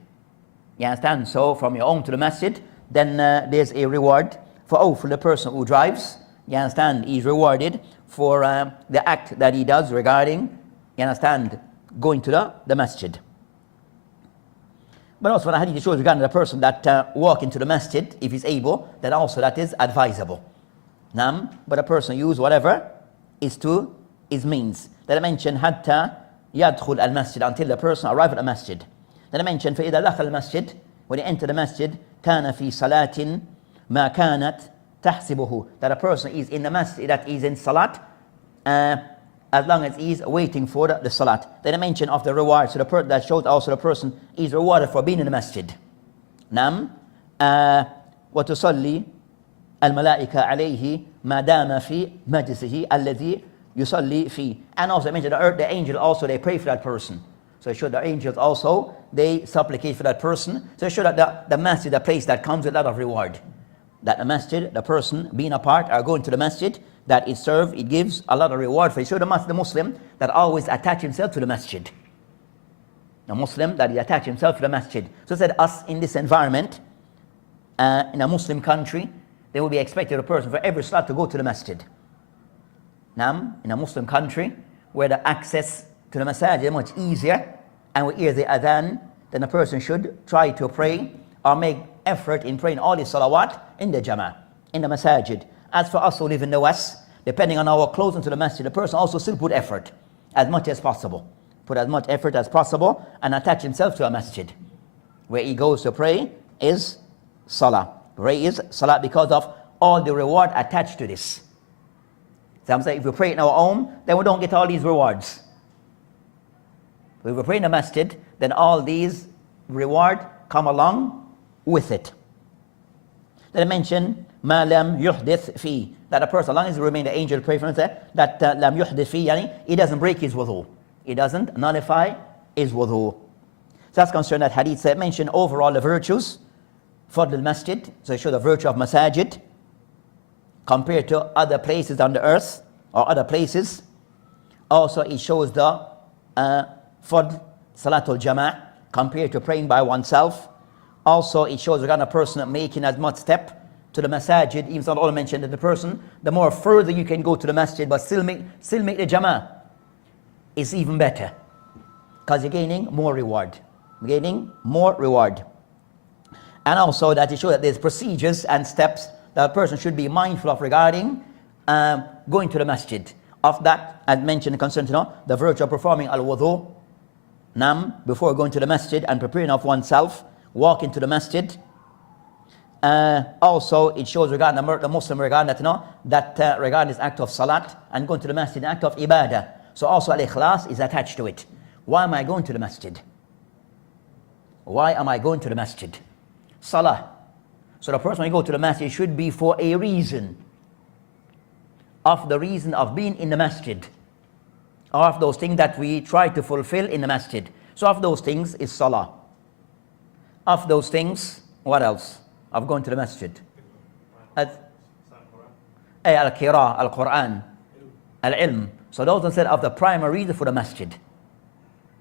you understand? So from your home to the masjid, then there's a reward for the person who drives. You understand? He's rewarded for the act that he does regarding, you understand, going to the masjid. But also the hadith shows regarding the person that walk into the masjid, if he's able, then also that is advisable. But a person use whatever is to his means. Then I mentioned hatta yadkhul al-masjid, until the person arrive at the masjid. Then I mentioned فإذا دخل المسجد, when he enter the masjid, كان في صلاة ما كانت تحسبه, that a person is in the masjid, that is in salat, as long as he is waiting for the salat. Then I mention of the reward, so that shows also the person is rewarded for being in the masjid. وتصلي الملائكة عليه ما دام في مجلسه الذي يصلي فيه. And also I mentioned the angel also, they pray for that person. So it shows the angels also, they supplicate for that person. So it shows that the masjid, the place that comes with a lot of reward. That the masjid, the person being a part or going to the masjid, that it serves, it gives a lot of reward for it. So the Muslim that always attach himself to the masjid. The Muslim that he attach himself to the masjid. So it said us in this environment, in a Muslim country, they will be expected a person for every salat to go to the masjid. Now, in a Muslim country, where the access to the masjid is much easier, and we hear the adhan, then a person should try to pray or make effort in praying all the salawat in the jama'ah, in the masajid. As for us who live in the West, depending on our closeness to the masjid, the person also still put effort as much as possible. Put as much effort as possible and attach himself to a masjid. Where he goes to pray is salah. Pray is salah because of all the reward attached to this. So I'm saying if we pray in our home, then we don't get all these rewards. If we pray in the masjid, then all these reward come along with it. Then I mentioned ma lam yuhdith fi, that a person, as long as he remains the angel pray for him, that lam yuhdith fi, yani he doesn't break his wudu. He doesn't nullify his wudu. So that's concerned that hadith mentioned overall the virtues for the masjid. So it shows the virtue of masajid compared to other places on the earth or other places. Also it shows the fadl salatul jama'ah compared to praying by oneself. Also it shows regarding a person making as much step to the masajid. Even some ulama mentioned that the person, the more further you can go to the masjid but still make the jama'ah, is even better, because you're gaining more reward. Gaining more reward. And also that it shows that there's procedures and steps that a person should be mindful of regarding going to the masjid. Of that, as mentioned, concerned the virtue of performing al-wudu, before going to the masjid and preparing of oneself, walking to the masjid. Also, it shows regarding the Muslim regarding that regarding this act of salat and going to the masjid, an act of ibadah. So also al-ikhlas is attached to it. Why am I going to the masjid? Why am I going to the masjid? Salah. So the person when you go to the masjid should be for a reason. Of the reason of being in the masjid. Or of those things that we try to fulfill in the masjid. So of those things is salah. Of those things, what else? Of going to the masjid. Al-Qira, Al-Quran, Al-Ilm. So those are said of the primary reason for the masjid.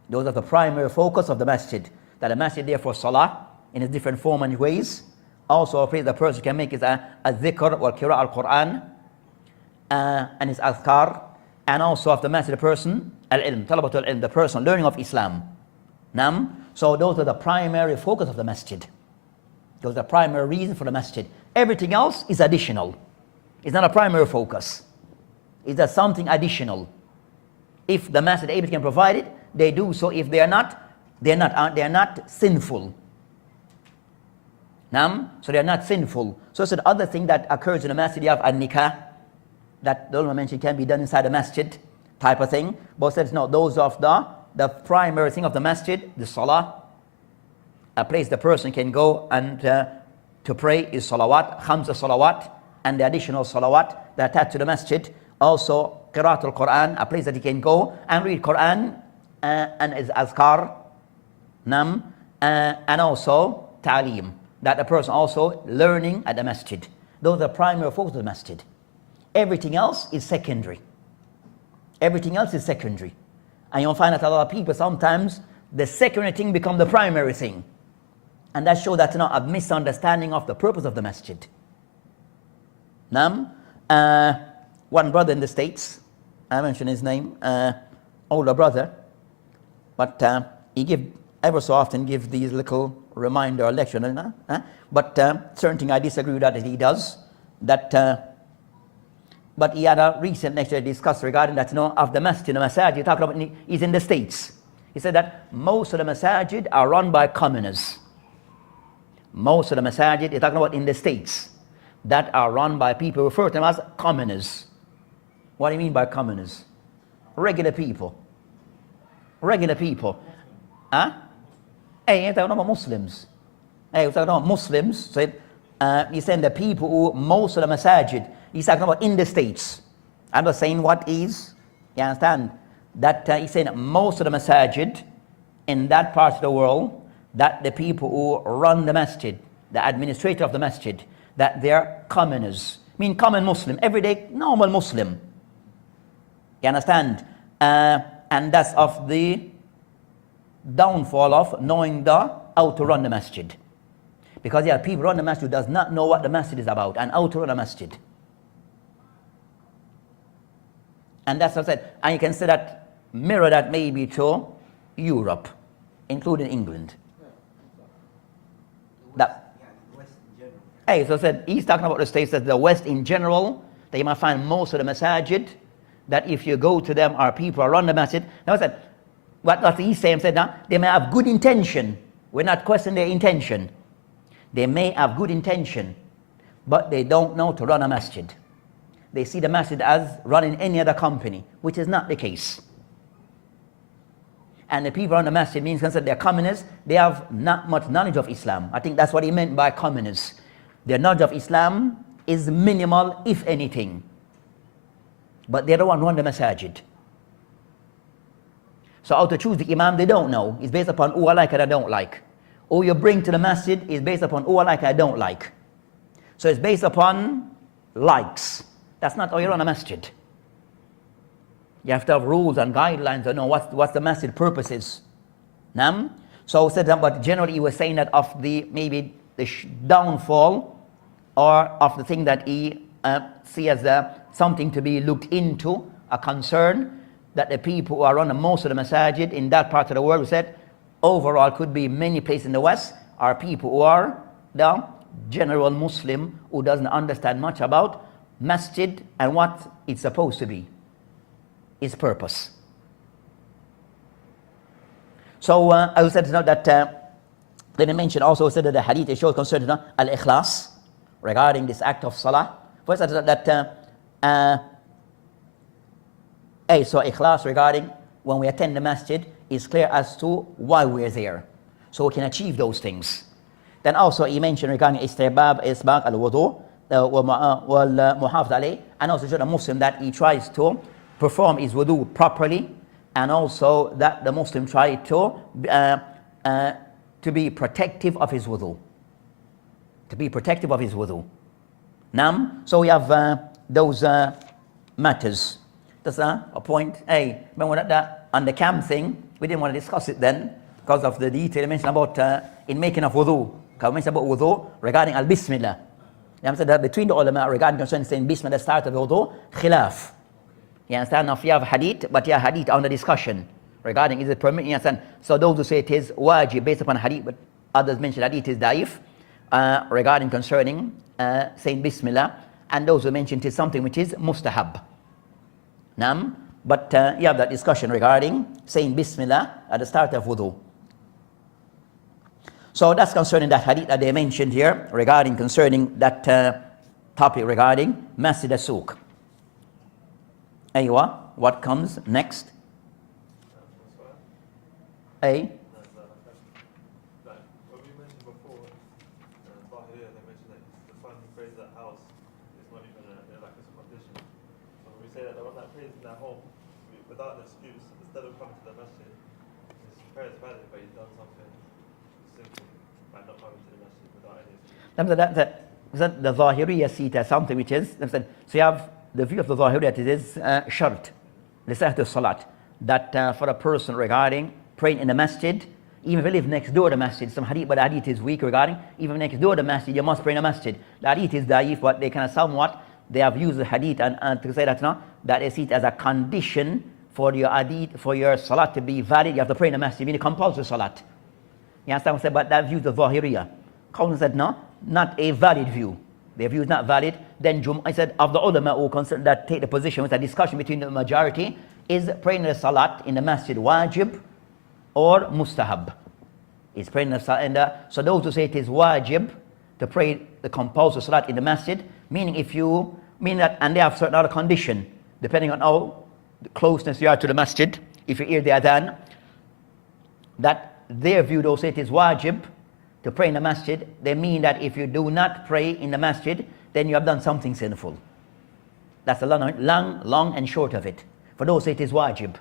Those are the primary focus of the masjid. That the masjid there for salah in its different form and ways. Also a place the person can make is a dhikr or qira al-Quran and his azkar. And also of the masjid the person, al-ilm, talabat al-ilm, the person learning of Islam. So those are the primary focus of the masjid. Those are the primary reason for the masjid. Everything else is additional. It's not a primary focus. It's just something additional. If the masjid able can provide it, they do so. If they are not, they are not sinful. So they are not sinful. So it's the other thing that occurs in the masjid, you have an-nikah, that the ulama mentioned can be done inside the masjid, type of thing. But says no, those of the primary thing of the masjid, the salah, a place the person can go and to pray is salawat, khamsa salawat, and the additional salawat that attach to the masjid. Also, qira'at al-Quran, a place that he can go and read Quran and his azkar, and also ta'aleem, that the person also learning at the masjid. Those are the primary focus of the masjid. Everything else is secondary. Everything else is secondary. And you'll find that a lot of people sometimes the secondary thing become the primary thing. And that shows that a misunderstanding of the purpose of the masjid. One brother in the States, I mentioned his name, older brother, but he give ever so often give these little reminder or lecture, but certain thing I disagree with that he does. But he had a recent lecture discussed regarding that of the masjid, the masajid, talking about he's in the States. He said that most of the masajid are run by commoners. Most of the masajid, he's talking about in the States, that are run by people referred to them as commoners. What do you mean by commoners? Regular people. Regular people. Hey, you're talking about Muslims. Hey, we're talking about Muslims. So he's saying the people who, most of the masajid, he's talking about in the States. I'm not saying what is, you understand? That he's saying that most of the masajid in that part of the world that the people who run the masjid, the administrator of the masjid, that they're commoners. I mean common Muslim, everyday normal Muslim. You understand? And that's of the downfall of knowing how to run the masjid. Because there are people run the masjid who does not know what the masjid is about and how to run a masjid. And that's what I said. And you can say that, mirror that maybe to Europe, including England. That, hey, so I said, he's talking about the states that the West in general, that you might find most of the masajid, that if you go to them, are people around the masjid. Now I said, what he's saying, said now, they may have good intention. We're not questioning their intention. They may have good intention, but they don't know to run a masjid. They see the masjid as running any other company, which is not the case. And the people on the masjid means that they're commoners, they have not much knowledge of Islam. I think that's what he meant by commoners. Their knowledge of Islam is minimal, if anything. But they're the one who run the masajid. So how to choose the imam, they don't know. It's based upon who I like and I don't like. Who you bring to the masjid is based upon who I like and I don't like. So it's based upon likes. That's not how you run a masjid. You have to have rules and guidelines to know what the masjid purpose is. So said that, but generally he was saying that of the maybe the downfall or of the thing that he see as something to be looked into, a concern, that the people who are running most of the masajid in that part of the world, we said, overall could be many places in the West, are people who are the general Muslim who doesn't understand much about masjid and what it's supposed to be, its purpose. So I said that then I mentioned also said that the hadith it shows concerning al-ikhlas regarding this act of salah. First I said that so ikhlas regarding when we attend the masjid is clear as to why we're there, so we can achieve those things. Then also he mentioned regarding istihbab isbaq al-wudu wal muhafaz alayh, and also show the Muslim that he tries to perform his wudu properly, and also that the Muslim try to be protective of his wudu. To be protective of his wudu. So we have those matters. That's a point. Hey, remember that on the camp thing, we didn't want to discuss it then because of the detail I mentioned about in making of wudu. Because we mentioned about wudu regarding al-bismillah. You understand that between the ulama regarding concerning saying bismillah start of wudu, khilaf. You understand? Now if you have hadith, but you have hadith on the discussion regarding is it permitted, you understand? So those who say it is wajib based upon hadith, but others mention hadith is daif regarding concerning saying bismillah, and those who mention it is something which is mustahab. But you have that discussion regarding saying bismillah at the start of wudu. So that's concerning that hadith that they mentioned here regarding concerning that topic regarding masjid as-suq. Aywa, what comes next? A. When we mentioned before, Zahiriyah, they mentioned that the one who prays that house is not even like a condition. So when we say that the one that prays in their home without an excuse, instead of coming to the masjid, his prayer is valid, but he's done something simple by not coming to the masjid without any excuse. The Zahiriyah see it as something which is, so you have the view of the Zahiriyah, it is shart, lisahtu salat, that for a person regarding praying in the masjid, even if you live next door to the masjid, some hadith, but the hadith is weak regarding, even next door to the masjid, you must pray in the masjid. The hadith is daif, but they kind of somewhat, they have used the hadith and to say that, that they see it as a condition for your hadith, for your salat to be valid, you have to pray in the masjid, meaning compulsory salat. You understand what I said? But that view is the Zahiriyah. Qawm said, no, not a valid view. Their view is not valid. Then I said, of the ulama who consider that take the position with a discussion between the majority, is praying the salat in the masjid wajib or mustahab? Is praying the salat so those who say it is wajib to pray the compulsory salat in the masjid, meaning if you mean that, and they have certain other condition, depending on how closeness you are to the masjid, if you hear the adhan, that their view, those say it is wajib to pray in the masjid, they mean that if you do not pray in the masjid, then you have done something sinful. That's the long and short of it. For those, it is wajib.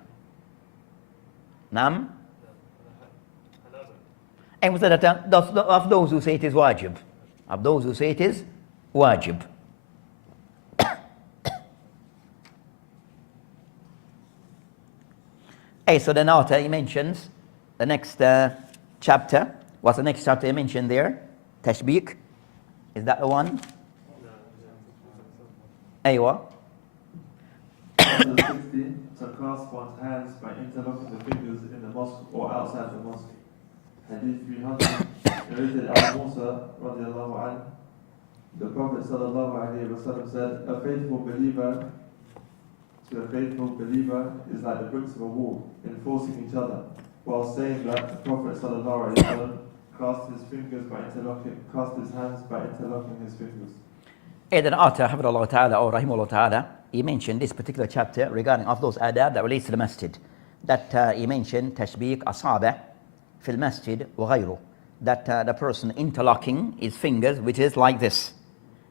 And we said that of those who say it is wajib. Of those who say it is wajib. Hey, so then author, he mentions the next chapter. What's the next chapter he mentioned there? Tashbik. Is that the one? Aywa. Chapter 60, to clasp one's hands by interlocking the fingers in the mosque or outside the mosque. Hadith 300, narrated Al-Musa radiallahu anhu. The Prophet sallallahu alayhi wa sallam said, a faithful believer is like the bricks of a wall, enforcing each other, while saying that the Prophet sallallahu alayhi wa sallam cast his hands by interlocking his fingers. And then author, Hafidullah Ta'ala or Rahimullah Ta'ala, he mentioned this particular chapter regarding of those adab that relates to the masjid. That he mentioned tashbiq asabi' fil masjid wa ghayru. That the person interlocking his fingers, which is like this,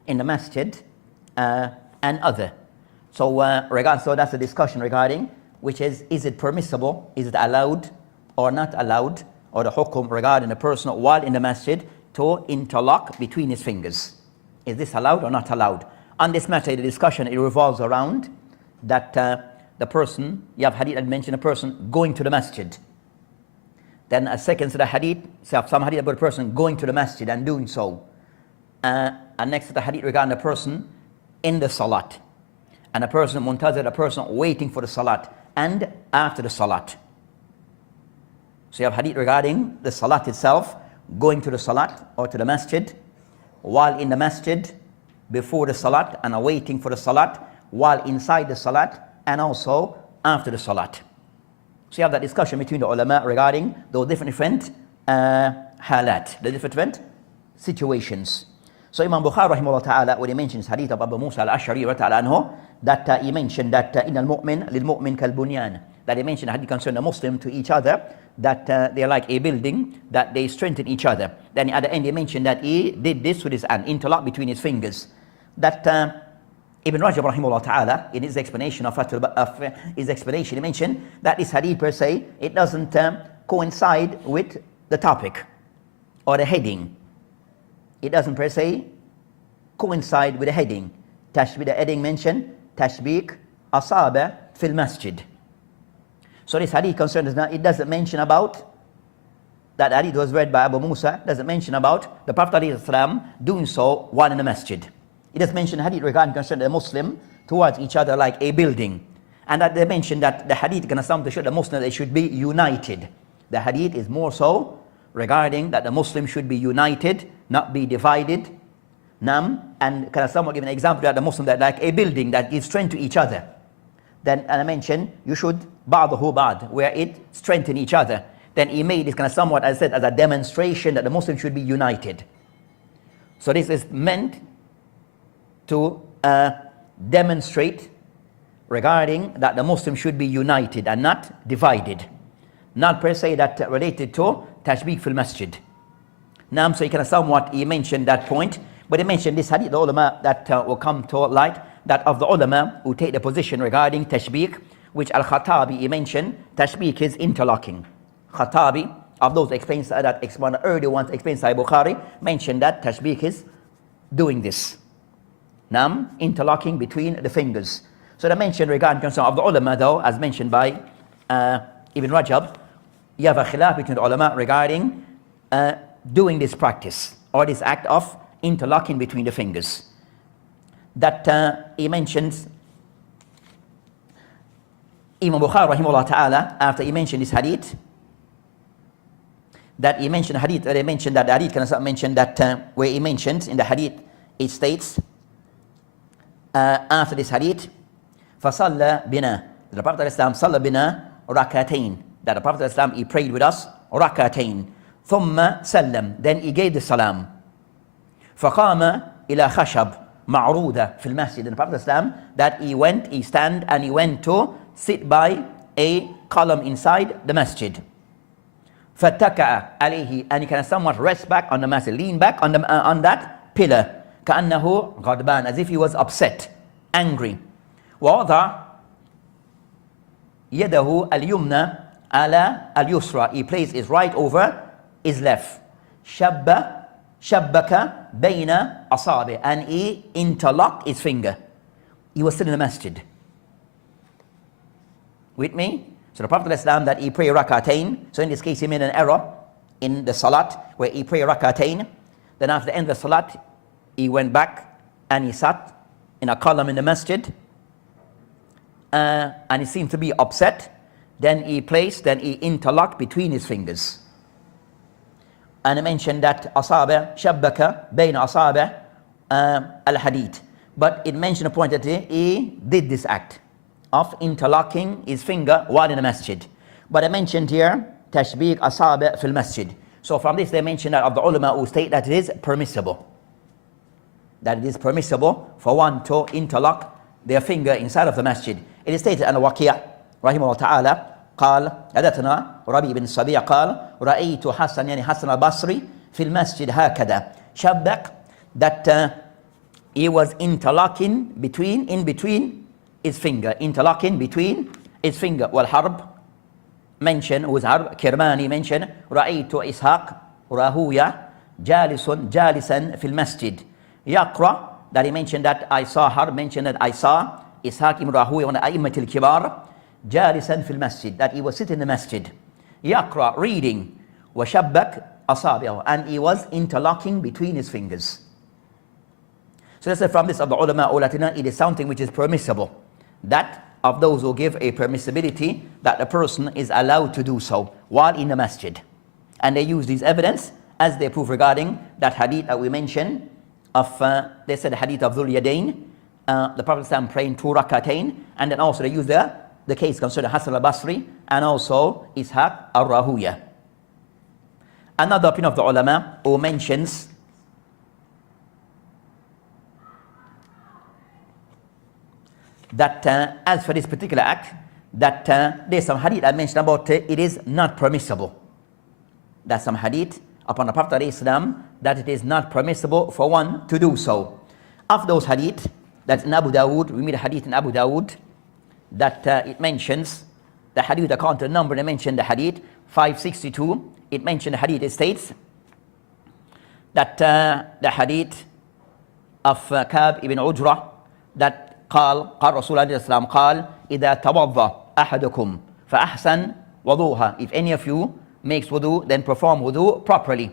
in the masjid and other. So that's a discussion regarding which is it permissible, is it allowed or not allowed, or the hukum regarding the person while in the masjid to interlock between his fingers. Is this allowed or not allowed? On this matter, the discussion, it revolves around that the person, you have hadith that mention a person going to the masjid. Then a second set of hadith, some hadith about a person going to the masjid and doing so. And next to the hadith regarding the person in the salat. And a person muntazir, a person waiting for the salat and after the salat. So you have hadith regarding the salat itself, going to the salat or to the masjid, while in the masjid, before the salat and waiting for the salat, while inside the salat and also after the salat. So you have that discussion between the ulama regarding those different halat, the different situations. So Imam Bukhari rahimahullah ta'ala, when he mentions hadith of Abu Musa al-Ash'ari anhu, that he mentioned that in al-mu'min lil-mu'min kal-bunyan, that he mentioned hadith concerning the Muslim to each other, that they're like a building, that they strengthen each other. Then at the end he mentioned that he did this with his hand, interlock between his fingers. That Ibn Rajab rahimahullah ta'ala, in his explanation of his explanation, he mentioned that this hadith per se, it doesn't coincide with the topic or the heading. It doesn't per se coincide with the heading. The heading mentioned tashbiq asabi' fil masjid. So this hadith concerns that it doesn't mention about, that hadith was read by Abu Musa, doesn't mention about the Prophet ﷺ doing so while in the masjid. It does mention hadith regarding concerning the Muslim towards each other like a building. And that they mentioned that the hadith can come to show the Muslim they should be united. The hadith is more so regarding that the Muslim should be united, not be divided. And can someone give an example that the Muslim that like a building that gives strength to each other. Then and I mentioned you should ba'dahu ba'd, where it strengthen each other. Then he made this kind of somewhat, as I said, as a demonstration that the Muslim should be united. So this is meant to demonstrate regarding that the Muslim should be united and not divided. Not per se that related to tashbiq fil masjid. Now, so you can somewhat, he mentioned that point, but he mentioned this hadith, the ulama that will come to light, that of the ulama who take the position regarding tashbiq, which Al-Khattabi, he mentioned, tashbiq is interlocking. Khattabi, of those explains that one earlier ones explains Sahih Bukhari, mentioned that tashbiq is doing this. Interlocking between the fingers. So the mention regarding concern of the ulama though, as mentioned by Ibn Rajab, you have a khilaf between the ulama regarding doing this practice or this act of interlocking between the fingers. That he mentions, Imam Bukhari rahimahullah ta'ala, after he mentioned this hadith, that he mentioned hadith, they mentioned that the hadith can mention that where he mentions in the hadith, it states after this hadith, فَصَلَّ بِنَا, the Prophet ﷺ صَلَّ بِنَا رَكَعَتَيْن, that the Prophet ﷺ, he prayed with us رَكَعَتَيْن, ثُمَّ سَلَّمْ, then he gave the salam. فَقَامَ إِلَى خَشَبْ مَعْرُودَ فِي الْمَسْجِدِ, and the Prophet ﷺ, that he stand and he went to sit by a column inside the masjid. فَاتَّكَأَ عَلَيْهِ, and he can somewhat rest back on the masjid, lean back on that pillar. كأنه غضبان, as if he was upset, angry. ووضع يده اليمنى على اليسرى, he placed his right over his left. shabbaka bayna asabi, and he interlocked his finger. He was still in the masjid. With me? So the Prophet ﷺ that he prayed rak'atayn. So in this case he made an error in the salat where he prayed rak'atayn. Then after the end of the salat, he went back and he sat in a column in the masjid. And he seemed to be upset. Then he interlocked between his fingers. And I mentioned that asabi shabbaka bayna asabi al-hadith. But it mentioned a point that he did this act of interlocking his finger while in the masjid. But I mentioned here tashbik asabi fil masjid. So from this they mentioned that of the ulama who state that it is permissible. That it is permissible for one to interlock their finger inside of the masjid. It is stated in Al-Waqi' rahimahullah ta'ala قال حدثنا ربيع بن الصبيع قال رأيت حسن يعني حسن البصري في المسجد هكذا شبك, that he was interlocking in between his finger, interlocking between his finger. والحرب mention was Harb Kirmani mention رأيت إسحاق راهوية جالسا في المسجد يقرأ, that he mentioned that I saw Harb mentioned that I saw Ishaq ibn Rahuya one of أئمة الكبار جالسا في المسجد, that he was sitting in the masjid يقرأ reading وشبك أصابعه, and he was interlocking between his fingers. So let's say from this of the ulama ulatina, it is something which is permissible, that of those who give a permissibility that a person is allowed to do so while in the masjid. And they use these evidence as they prove regarding that hadith that we mentioned of, they said the hadith of Dhul Yadayn, the Prophet ﷺ praying 2 rak'atayn, and then also they use the case concerning Hasan al-Basri and also Ishaq al-Rahuya. Another opinion of the ulama who mentions that as for this particular act, that there's some hadith I mentioned about it is not permissible. That's some hadith upon the Prophet ﷺ that it is not permissible for one to do so. Of those hadith, that's in Abu Dawood, we meet a hadith in Abu Dawood that it mentions the hadith, the counter number, they mentioned the hadith 562. It mentioned the hadith, it states that the hadith of Kab ibn Ujrah, that قال رسول الله صلى الله عليه وسلم قال إذا توضأ أحدكم فأحسن وضوءها, if any of you makes wudu, then perform wudu properly.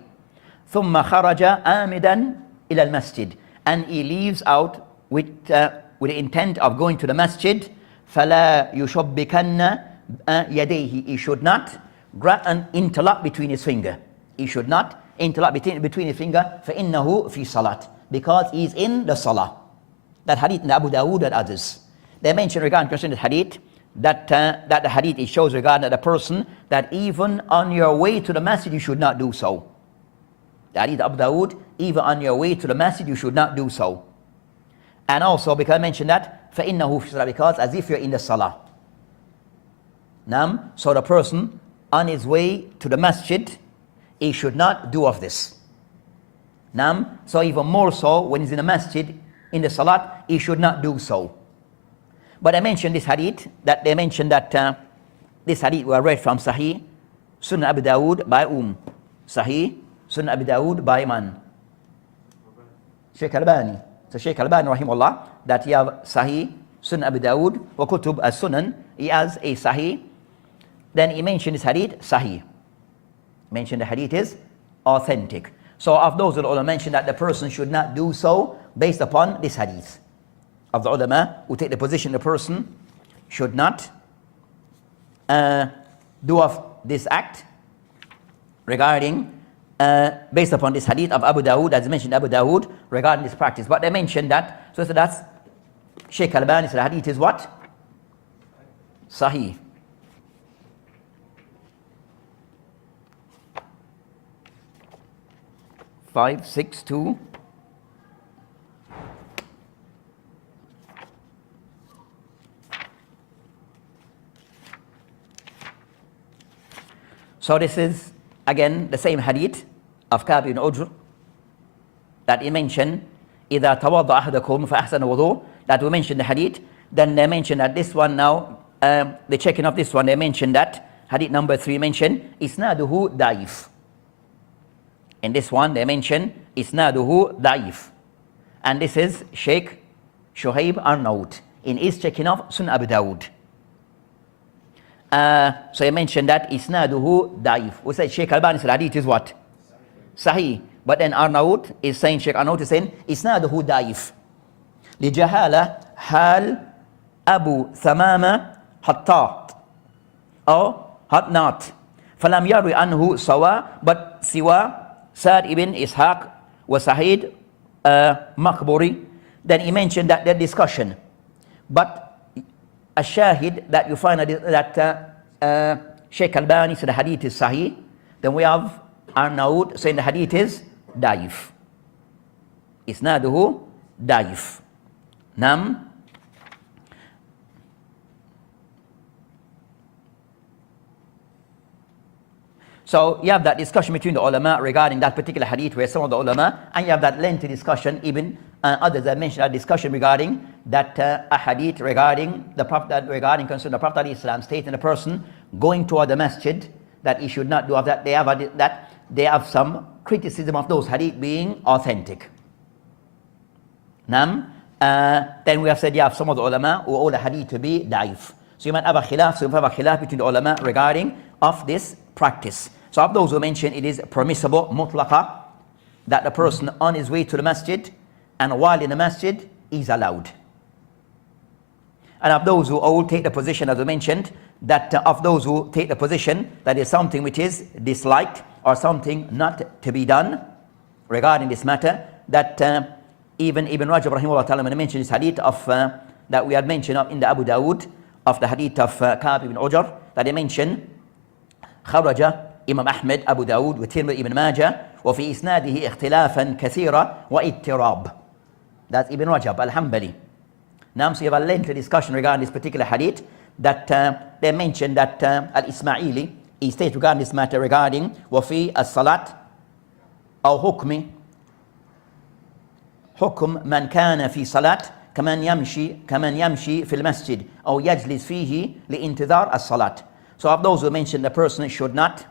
ثم خرج آمدا إلى المسجد, and he leaves out with the intent of going to the masjid. فلا يشبكن يديه, he should not interlock between his finger. He should not interlock between his finger. فإنه في صلاة, because he is in the salah. That hadith in Abu Dawood and others. They mention regarding the hadith that the hadith it shows regarding the person that even on your way to the masjid you should not do so. The hadith of Abu Dawood, even on your way to the masjid you should not do so. And also because I mentioned that فَإِنَّهُ فِي صَلَاةٍ, because as if you're in the salah. So the person on his way to the masjid, he should not do of this. So even more so when he's in the masjid, in the salat, he should not do so. But I mentioned this hadith, that they mentioned that this hadith were read from Saheeh, Sunan Abu Dawood by Saheeh, Sunan Abu Dawood by man? Shaykh Al-Bani. So Shaykh Al-Bani rahimahullah, that he have Saheeh, Sunan Abu Dawood, wa Kutub as-Sunan, he has a Saheeh. Then he mentioned this hadith, Saheeh. Mentioned the hadith is authentic. So of those that ulama mentioned that the person should not do so based upon this hadith. Of the ulama who take the position the person should not do of this act regarding based upon this hadith of Abu Dawood, as mentioned Abu Dawood regarding this practice. But they mentioned that, so that's Shaykh Al-Bani said the hadith is what? Sahih. Five, 6, 2. So this is again the same hadith of Kab ibn Ujr that he mentioned إِذَا تَوَضَّ أَحْدَكُمْ فَأَحْسَنَ وُضُوء, that we mentioned the hadith. Then they mentioned that this one now, the checking of this one, they mentioned that hadith number 3 mentioned إِسْنَادُهُ دَعِيف. In this one, they mention isnaduhu da'if. And this is Sheikh Shuhaib Arnaud in his checking of Sunan Abu Dawud. So he mentioned that isnaduhu da'if. We said Sheikh Albani said hadith is what? Sahih. But then Arnaud is saying, Sheikh Arnaud is saying, isnaduhu da'if. لجهالة حال أبو ثمامة حطاط أو حطنات فلم يروي عنه سوا but سوى سعد ibn Ishaq وسعيد مقبوري. Then he mentioned that discussion. But a shahid that you find that Sheikh Albani said the hadith is sahih. Then we have Arnaud saying the hadith is daif. Isnaduhu daif. Nam. So you have that discussion between the ulama regarding that particular hadith, where some of the ulama, and you have that lengthy discussion, even others that mentioned a discussion regarding that a hadith regarding the Prophet, regarding concerning the Prophet Islam stating a person going toward the masjid that he should not do of that. They have some criticism of those hadith being authentic. Then we have said you have some of the ulama who hold the hadith to be daif. So you might have a khilaf. So you have a khilaf between the ulama regarding of this practice. So of those who mention it is permissible, mutlaqa, that the person on his way to the masjid and while in the masjid is allowed. And of those who all take the position, as we mentioned, that of those who take the position that is something which is disliked or something not to be done regarding this matter, that even Ibn Rajab rahimahullah ta'ala, when he mentioned this hadith of that we had mentioned of in the Abu Dawud, of the hadith of Ka'b ibn Ujr, that he mentioned خرج إمام أحمد أبو داود وترمذي ابن ماجه وفي إسناده اختلافا كثيرا واضطراب. That's Ibn Rajab al-Hanbali. Now, so you have a lengthy discussion regarding this particular hadith that they mentioned that Al-Ismaili, he states regarding this matter regarding وفي الصلاة أو حكم من كان في صلاة كمن يمشي في المسجد أو يجلس فيه لانتظار الصلاة. So of those who mentioned the person should not,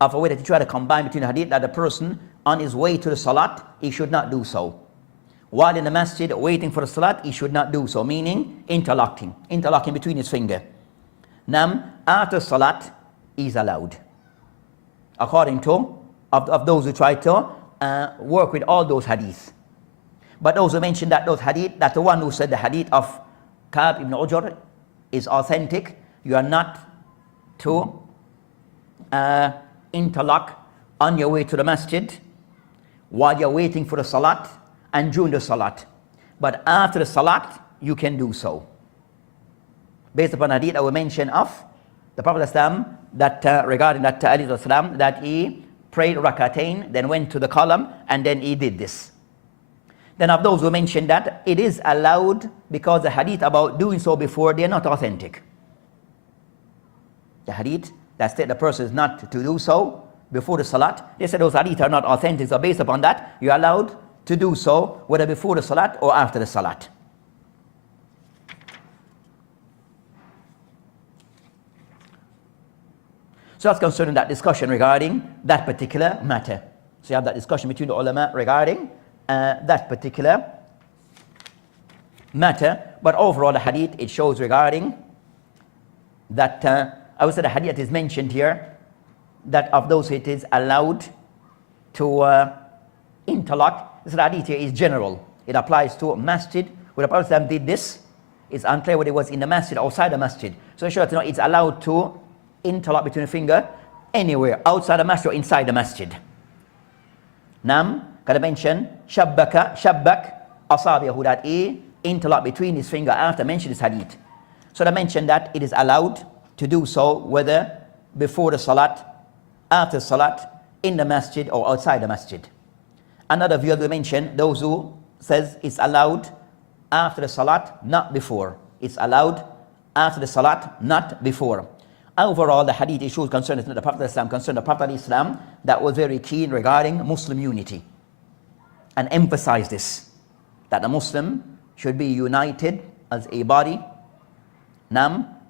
of a way that you try to combine between the hadith, that the person on his way to the salat, he should not do so. While in the masjid waiting for the salat, he should not do so, meaning interlocking between his finger. Now, after salat, is allowed. According to, of those who try to work with all those hadiths. But those who mentioned that those hadith, that the one who said the hadith of Ka'b ibn Ujr is authentic, you are not to interlock on your way to the masjid while you're waiting for the salat and during the salat. But after the salat, you can do so. Based upon hadith that we mentioned of the Prophet ﷺ, that regarding that ﷺ, that he prayed rakatain, then went to the column, and then he did this. Then of those who mentioned that it is allowed because the hadith about doing so before, they are not authentic. The hadith that state the person is not to do so before the salat, they said those hadith are not authentic. So based upon that, you are allowed to do so whether before the salat or after the salat. So that's concerning that discussion regarding that particular matter. So you have that discussion between the ulama regarding that particular matter. But overall the hadith, it shows regarding that I would say the hadith is mentioned here, that of those it is allowed to interlock. This hadith here is general. It applies to masjid. When the Prophet did this, it's unclear whether it was in the masjid or outside the masjid. So sure to know it's allowed to interlock between the finger anywhere, outside the masjid or inside the masjid. Nam, can I mention, shabbak asabiyahu, that he interlock between his finger after mentioning this hadith. So they mentioned that it is allowed to do so whether before the salat, after salat, in the masjid or outside the masjid. Another view they mentioned, those who says it's allowed after the salat, not before. It's allowed after the salat, not before. Overall, the hadith issues concerning the Prophet Islam, concerning the Prophet Islam, that was very keen regarding Muslim unity, and emphasized this, that the Muslim should be united as a body,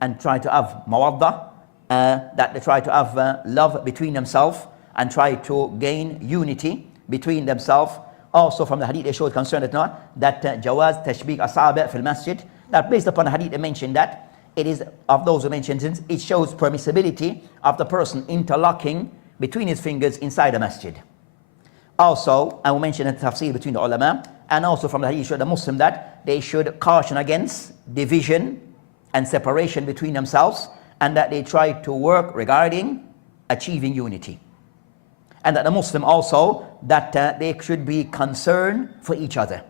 and try to have mawadda, that they try to have love between themselves, and try to gain unity between themselves. Also from the hadith they showed concern that jawaz tashbih asabi' fil masjid, that based upon the hadith they mentioned that it is of those who mentioned it shows permissibility of the person interlocking between his fingers inside the masjid. Also, I will mention a tafsir between the ulama, and also from the hadith showed the Muslim that they should caution against division and separation between themselves, and that they try to work regarding achieving unity. And that the Muslim also, that they should be concerned for each other.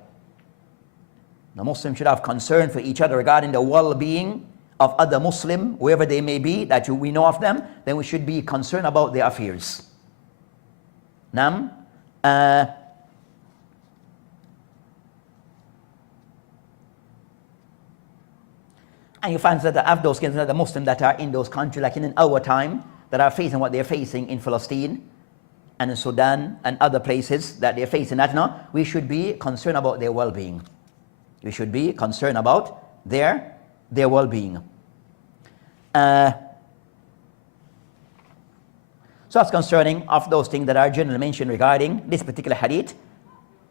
The Muslim should have concern for each other regarding the well-being of other Muslim, wherever they may be, that we know of them, then we should be concerned about their affairs. Now, and you find that of those kids, the Muslims that are in those countries, like in our time, that are facing what they're facing in Palestine and in Sudan and other places that they're facing that now, we should be concerned about their well-being. We should be concerned about their well-being. So that's concerning of those things that are generally mentioned regarding this particular hadith.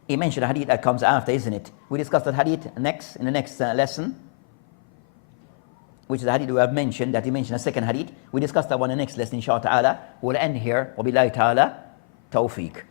He mentioned a hadith that comes after, isn't it? We discussed that hadith in the next lesson, which is the hadith we have mentioned, that he mentioned a second hadith. We discussed that one in the next lesson, inshallah ta'ala. We'll end here. Wabillahi ta'ala tawfiq.